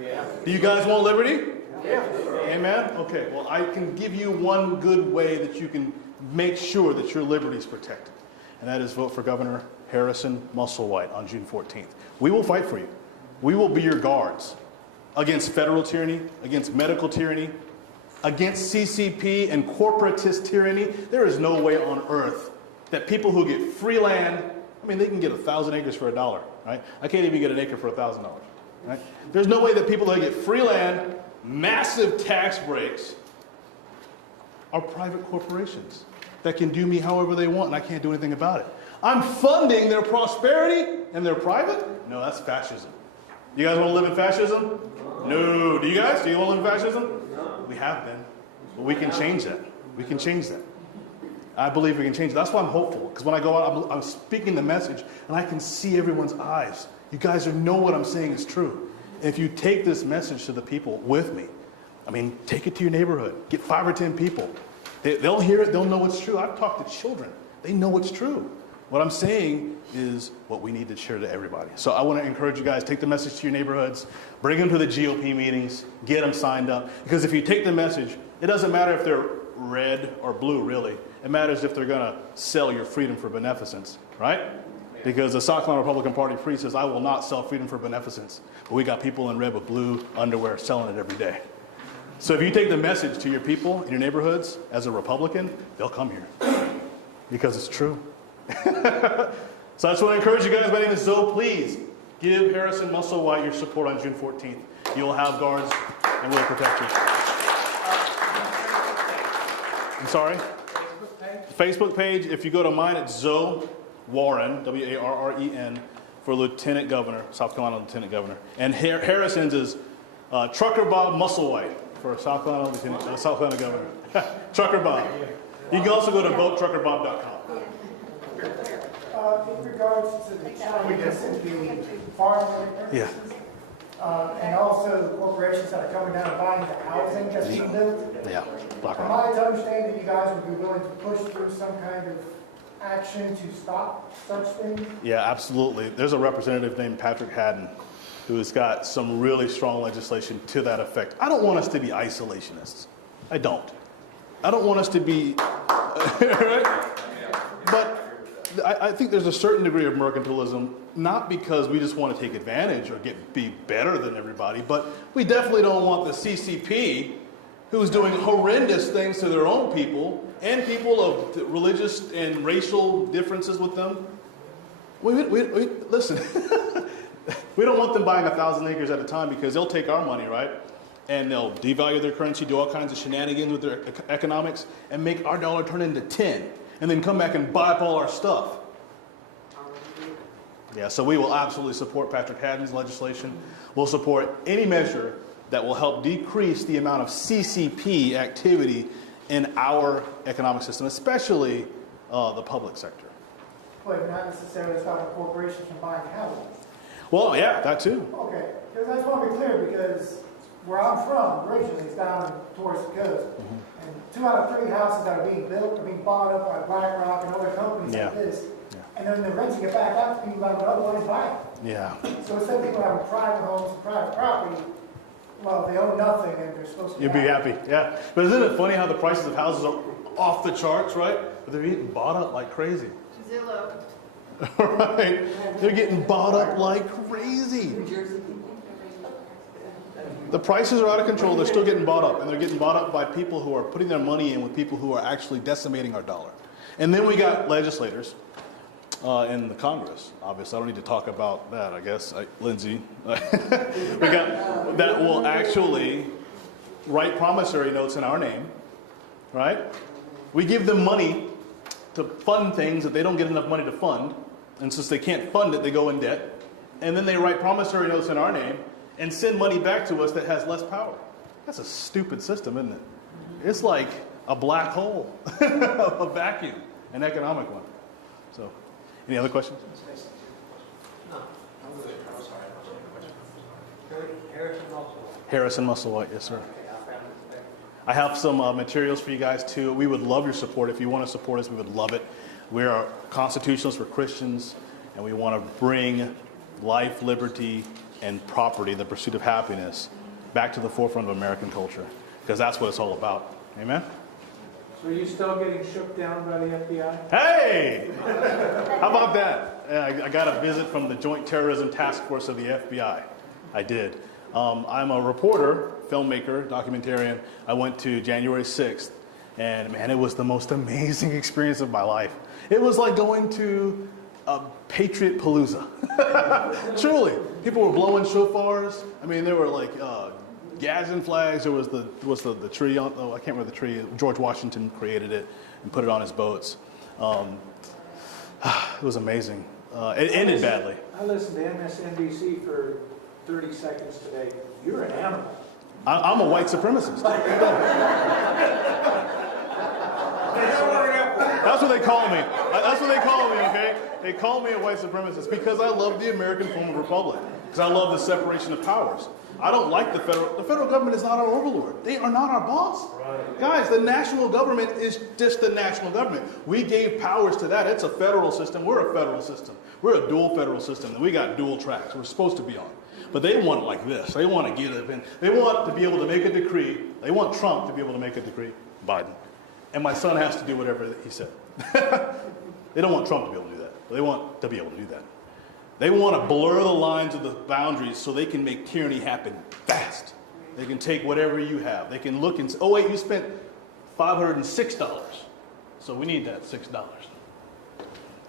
Yeah. Do you guys want liberty? Yeah. Amen? Okay, well, I can give you one good way that you can make sure that your liberty is protected. And that is vote for Governor Harrison Musselwhite on June 14th. We will fight for you. We will be your guards against federal tyranny, against medical tyranny, against CCP and corporatist tyranny. There is no way on earth that people who get free land, I mean, they can get 1,000 acres for $1, right? I can't even get an acre for $1,000, right? There's no way that people that get free land, massive tax breaks, are private corporations that can do me however they want and I can't do anything about it. I'm funding their prosperity and they're private? No, that's fascism. You guys want to live in fascism? No. Do you guys? Do you want to live in fascism? We have been. But we can change that. We can change that. I believe we can change it. That's why I'm hopeful. Because when I go out, I'm speaking the message and I can see everyone's eyes. You guys know what I'm saying is true. And if you take this message to the people with me, I mean, take it to your neighborhood. Get 5 or 10 people. They'll hear it. They'll know it's true. I've talked to children. They know it's true. What I'm saying is what we need to share to everybody. So I want to encourage you guys, take the message to your neighborhoods, bring them to the GOP meetings, get them signed up. Because if you take the message, it doesn't matter if they're red or blue, really. It matters if they're going to sell your freedom for beneficence, right? Because the South Carolina Republican Party priest says, I will not sell freedom for beneficence. But we got people in red with blue underwear selling it every day. So if you take the message to your people in your neighborhoods as a Republican, they'll come here. Because it's true. So I just want to encourage you guys. My name is Zoe. Please give Harrison Musselwhite your support on June 14th. You will have guards and we'll protect you. I'm sorry? Facebook page. If you go to mine, it's Zoe Warren, W-A-R-R-E-N, for Lieutenant Governor, South Carolina Lieutenant Governor. And Harrison's is Trucker Bob Musselwhite for South Carolina Lieutenant, South Carolina Governor. Trucker Bob. You can also go to votetruckerbob.com. In regards to the Chinese and the farm Yeah. and also the corporations that are coming down and buying the housing that's being built, Yeah. am I to understand that you guys would be willing to push through some kind of action to stop such things? Yeah, absolutely. There's a representative named Patrick Haddon who's got some really strong legislation to that effect. I don't want us to be isolationists. I don't. I don't want us to be, right? But I think there's a certain degree of mercantilism, not because we just want to take advantage or be better than everybody, but we definitely don't want the CCP, who's doing horrendous things to their own people and people of religious and racial differences with them. Listen, we don't want them buying 1,000 acres at a time because they'll take our money, right? And they'll devalue their currency, do all kinds of shenanigans with their economics, and make our dollar turn into 10, and then come back and buy up all our stuff. Yeah, so we will absolutely support Patrick Haddon's legislation. We'll support any measure that will help decrease the amount of CCP activity in our economic system, especially the public sector. But not necessarily stopping corporations from buying houses. Well, yeah, that too. Okay, because I just want to be clear, because where I'm from originally is down towards the coast. And 2 out of 3 houses that are being built are being bought up by BlackRock and other companies like this. And then they're renting it back out to people that would otherwise buy it. Yeah. So instead of people having private homes and private property, well, they own nothing and they're supposed to be You'd be happy, yeah. But isn't it funny how the prices of houses are off the charts, right? But they're getting bought up like crazy. Zillow. Right? They're getting bought up like crazy. The prices are out of control. They're still getting bought up. And they're getting bought up by people who are putting their money in with people who are actually decimating our dollar. And then we got legislators in the Congress. Obviously, I don't need to talk about that, I guess. Lindsay. We got that will actually write promissory notes in our name, right? We give them money to fund things that they don't get enough money to fund. And since they can't fund it, they go in debt. And then they write promissory notes in our name and send money back to us that has less power. That's a stupid system, isn't it? It's like a black hole, a vacuum, an economic one. So, any other questions? Harrison Musselwhite, yes, sir. I have some materials for you guys too. We would love your support. If you want to support us, we would love it. We are constitutionalists, we're Christians, and we want to bring life, liberty, and property, the pursuit of happiness, back to the forefront of American culture, because that's what it's all about. Amen? So are you still getting shook down by the FBI? Hey! How about that? I got a visit from the Joint Terrorism Task Force of the FBI. I did. I'm a reporter, filmmaker, documentarian. I went to January 6th, and man, it was the most amazing experience of my life. It was like going to a Patriot Palooza. Truly. People were blowing shofars. I mean, there were like Gadsden flags. There was the tree on, oh, I can't remember the tree. George Washington created it and put it on his boats. It was amazing. It ended badly. I listened to MSNBC for 30 seconds today. You're an animal. I'm a white supremacist. That's what they call me. That's what they call me, okay? They call me a white supremacist because I love the American form of republic. Because I love the separation of powers. I don't like the federal government is not our overlord. They are not our boss. Right. Guys, the national government is just the national government. We gave powers to that. It's a federal system. We're a federal system. We're a dual federal system. And we got dual tracks we're supposed to be on. But they want it like this. They want to get it in. They want to be able to make a decree. They want Trump to be able to make a decree. Biden. And my son has to do whatever he said. They don't want Trump to be able to do that. They want to be able to do that. They want to blur the lines of the boundaries so they can make tyranny happen fast. They can take whatever you have. They can look and say, oh wait, you spent $506. So we need that $6.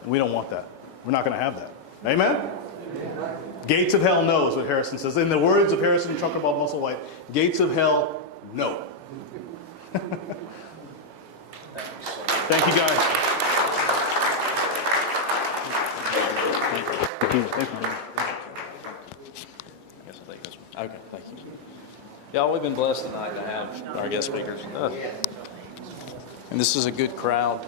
And we don't want that. We're not going to have that. Amen? Amen? Gates of hell knows what Harrison says. In the words of Harrison Truckerbob Musselwhite, gates of hell, no. Thank you guys. I guess I'll take this one. Okay, thank you. Y'all, we've been blessed tonight to have our guest speakers. And this is a good crowd.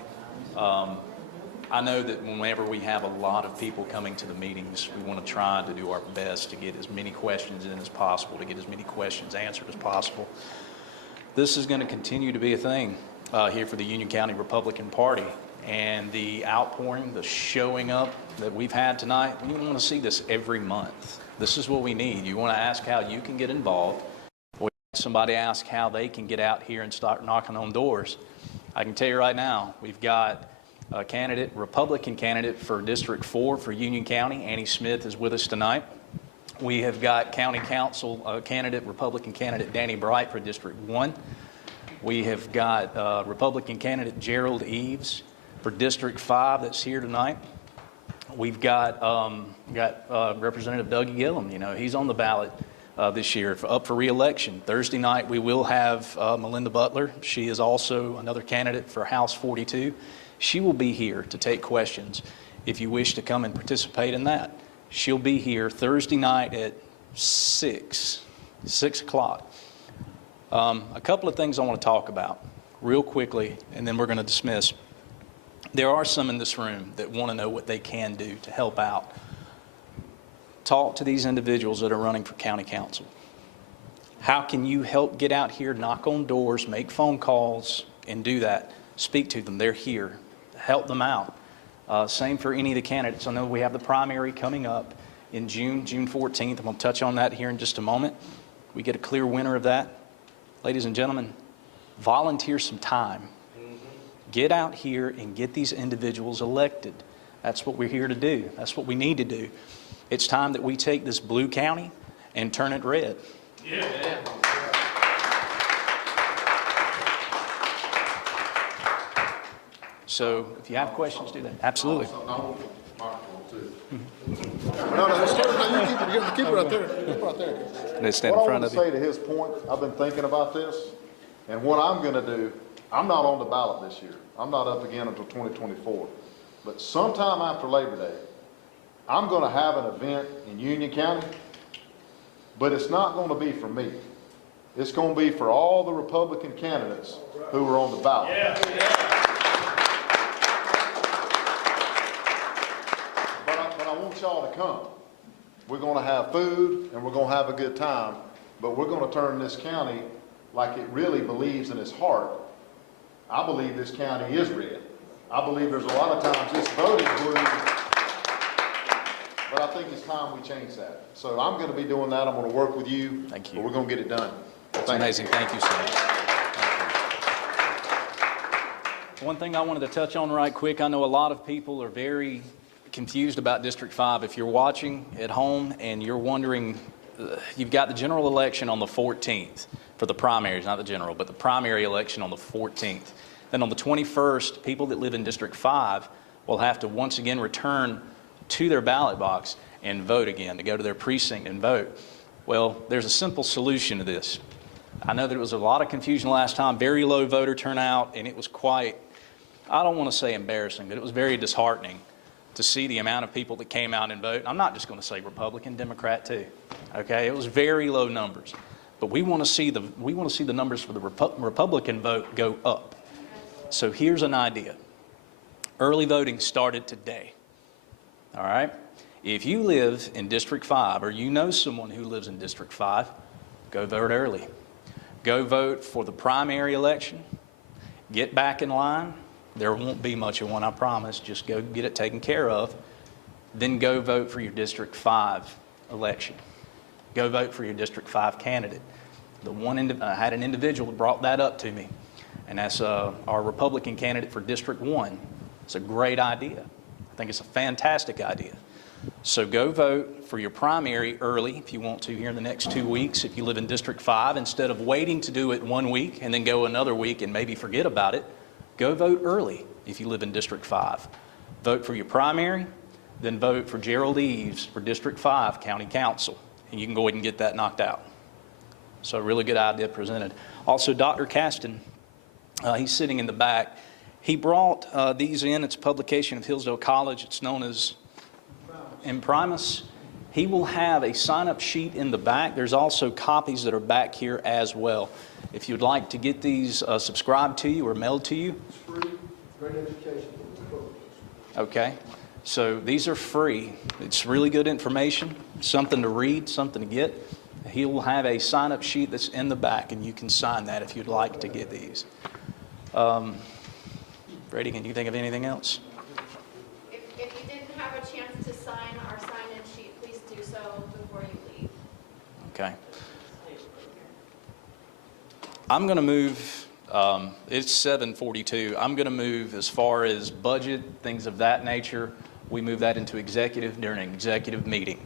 I know that whenever we have a lot of people coming to the meetings, we want to try to do our best to get as many questions in as possible, to get as many questions answered as possible. This is going to continue to be a thing here for the Union County Republican Party. And the outpouring, the showing up that we've had tonight, we want to see this every month. This is what we need. You want to ask how you can get involved, or somebody ask how they can get out here and start knocking on doors. I can tell you right now, we've got a candidate, Republican candidate for District 4 for Union County. Annie Smith is with us tonight. We have got County Council candidate, Republican candidate Danny Bright for District 1. We have got Republican candidate Gerald Eves for District 5 that's here tonight. We've got Representative Dougie Gillum. You know, he's on the ballot this year up for re-election. Thursday night we will have Melinda Butler. She is also another candidate for House 42. She will be here to take questions if you wish to come and participate in that. She'll be here Thursday night at 6 o'clock. A couple of things I want to talk about real quickly, and then we're going to dismiss. There are some in this room that want to know what they can do to help out. Talk to these individuals that are running for county council. How can you help get out here, knock on doors, make phone calls, and do that? Speak to them. They're here. Help them out. Same for any of the candidates. I know we have the primary coming up in June 14th. I'm going to touch on that here in just a moment. We get a clear winner of that. Ladies and gentlemen, volunteer some time. Get out here and get these individuals elected. That's what we're here to do. That's what we need to do. It's time that we take this blue county and turn it red. Yeah. So if you have questions, do that. Absolutely. No, you keep it right there. Keep it right there. They stand in front of you. What I want to say to his point, I've been thinking about this, and what I'm going to do, I'm not on the ballot this year. I'm not up again until 2024. But sometime after Labor Day, I'm going to have an event in Union County, but it's not going to be for me. It's going to be for all the Republican candidates who are on the ballot. But I want y'all to come. We're going to have food and we're going to have a good time, but we're going to turn this county like it really believes in its heart. I believe this county is red. I believe there's a lot of times it's voted blue, but I think it's time we change that. So I'm going to be doing that. I'm going to work with you. Thank you. But we're going to get it done. That's amazing. Thank you, sir. One thing I wanted to touch on right quick, I know a lot of people are very confused about District 5. If you're watching at home and you're wondering, you've got the general election on the 14th for the primaries, not the general, but the primary election on the 14th. Then on the 21st, people that live in District 5 will have to once again return to their ballot box and vote again, to go to their precinct and vote. Well, there's a simple solution to this. I know there was a lot of confusion last time, very low voter turnout, and it was quite, I don't want to say embarrassing, but it was very disheartening to see the amount of people that came out and voted. I'm not just going to say Republican, Democrat too. Okay, it was very low numbers, but we want to see the numbers for the Republican vote go up. So here's an idea. Early voting started today. All right. If you live in District 5 or you know someone who lives in District 5, go vote early. Go vote for the primary election. Get back in line. There won't be much of one, I promise. Just go get it taken care of. Then go vote for your District 5 election. Go vote for your District 5 candidate. I had an individual that brought that up to me, and that's our Republican candidate for District 1. It's a great idea. I think it's a fantastic idea. So go vote for your primary early if you want to here in the next 2 weeks if you live in District 5. Instead of waiting to do it 1 week and then go another week and maybe forget about it, go vote early if you live in District 5. Vote for your primary, then vote for Gerald Eves for District 5 County Council, and you can go ahead and get that knocked out. So a really good idea presented. Also, Dr. Caston, he's sitting in the back. He brought these in. It's a publication of Hillsdale College. It's known as Primaries. He will have a sign-up sheet in the back. There's also copies that are back here as well. If you'd like to get these subscribed to you or mailed to you. It's free, great education. Okay, so these are free. It's really good information, something to read, something to get. He will have a sign-up sheet that's in the back, and you can sign that if you'd like to get these. Brady, can you think of anything else? If you didn't have a chance to sign our sign-in sheet, please do so before you leave. Okay. I'm going to move, it's 7:42. I'm going to move as far as budget, things of that nature. We move that into executive during an executive meeting.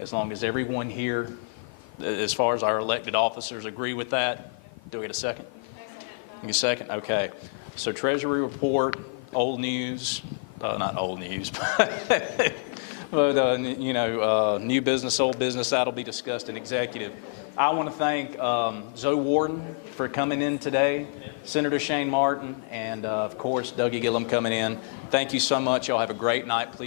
As long as everyone here, as far as our elected officers, agree with that. Do we get a second? Give me a second? Okay. So Treasury report, old news, not old news, but new business, old business, that'll be discussed in executive. I want to thank Zoe Warden for coming in today, Senator Shane Martin, and of course, Dougie Gillum coming in. Thank you so much. Y'all have a great night. Please.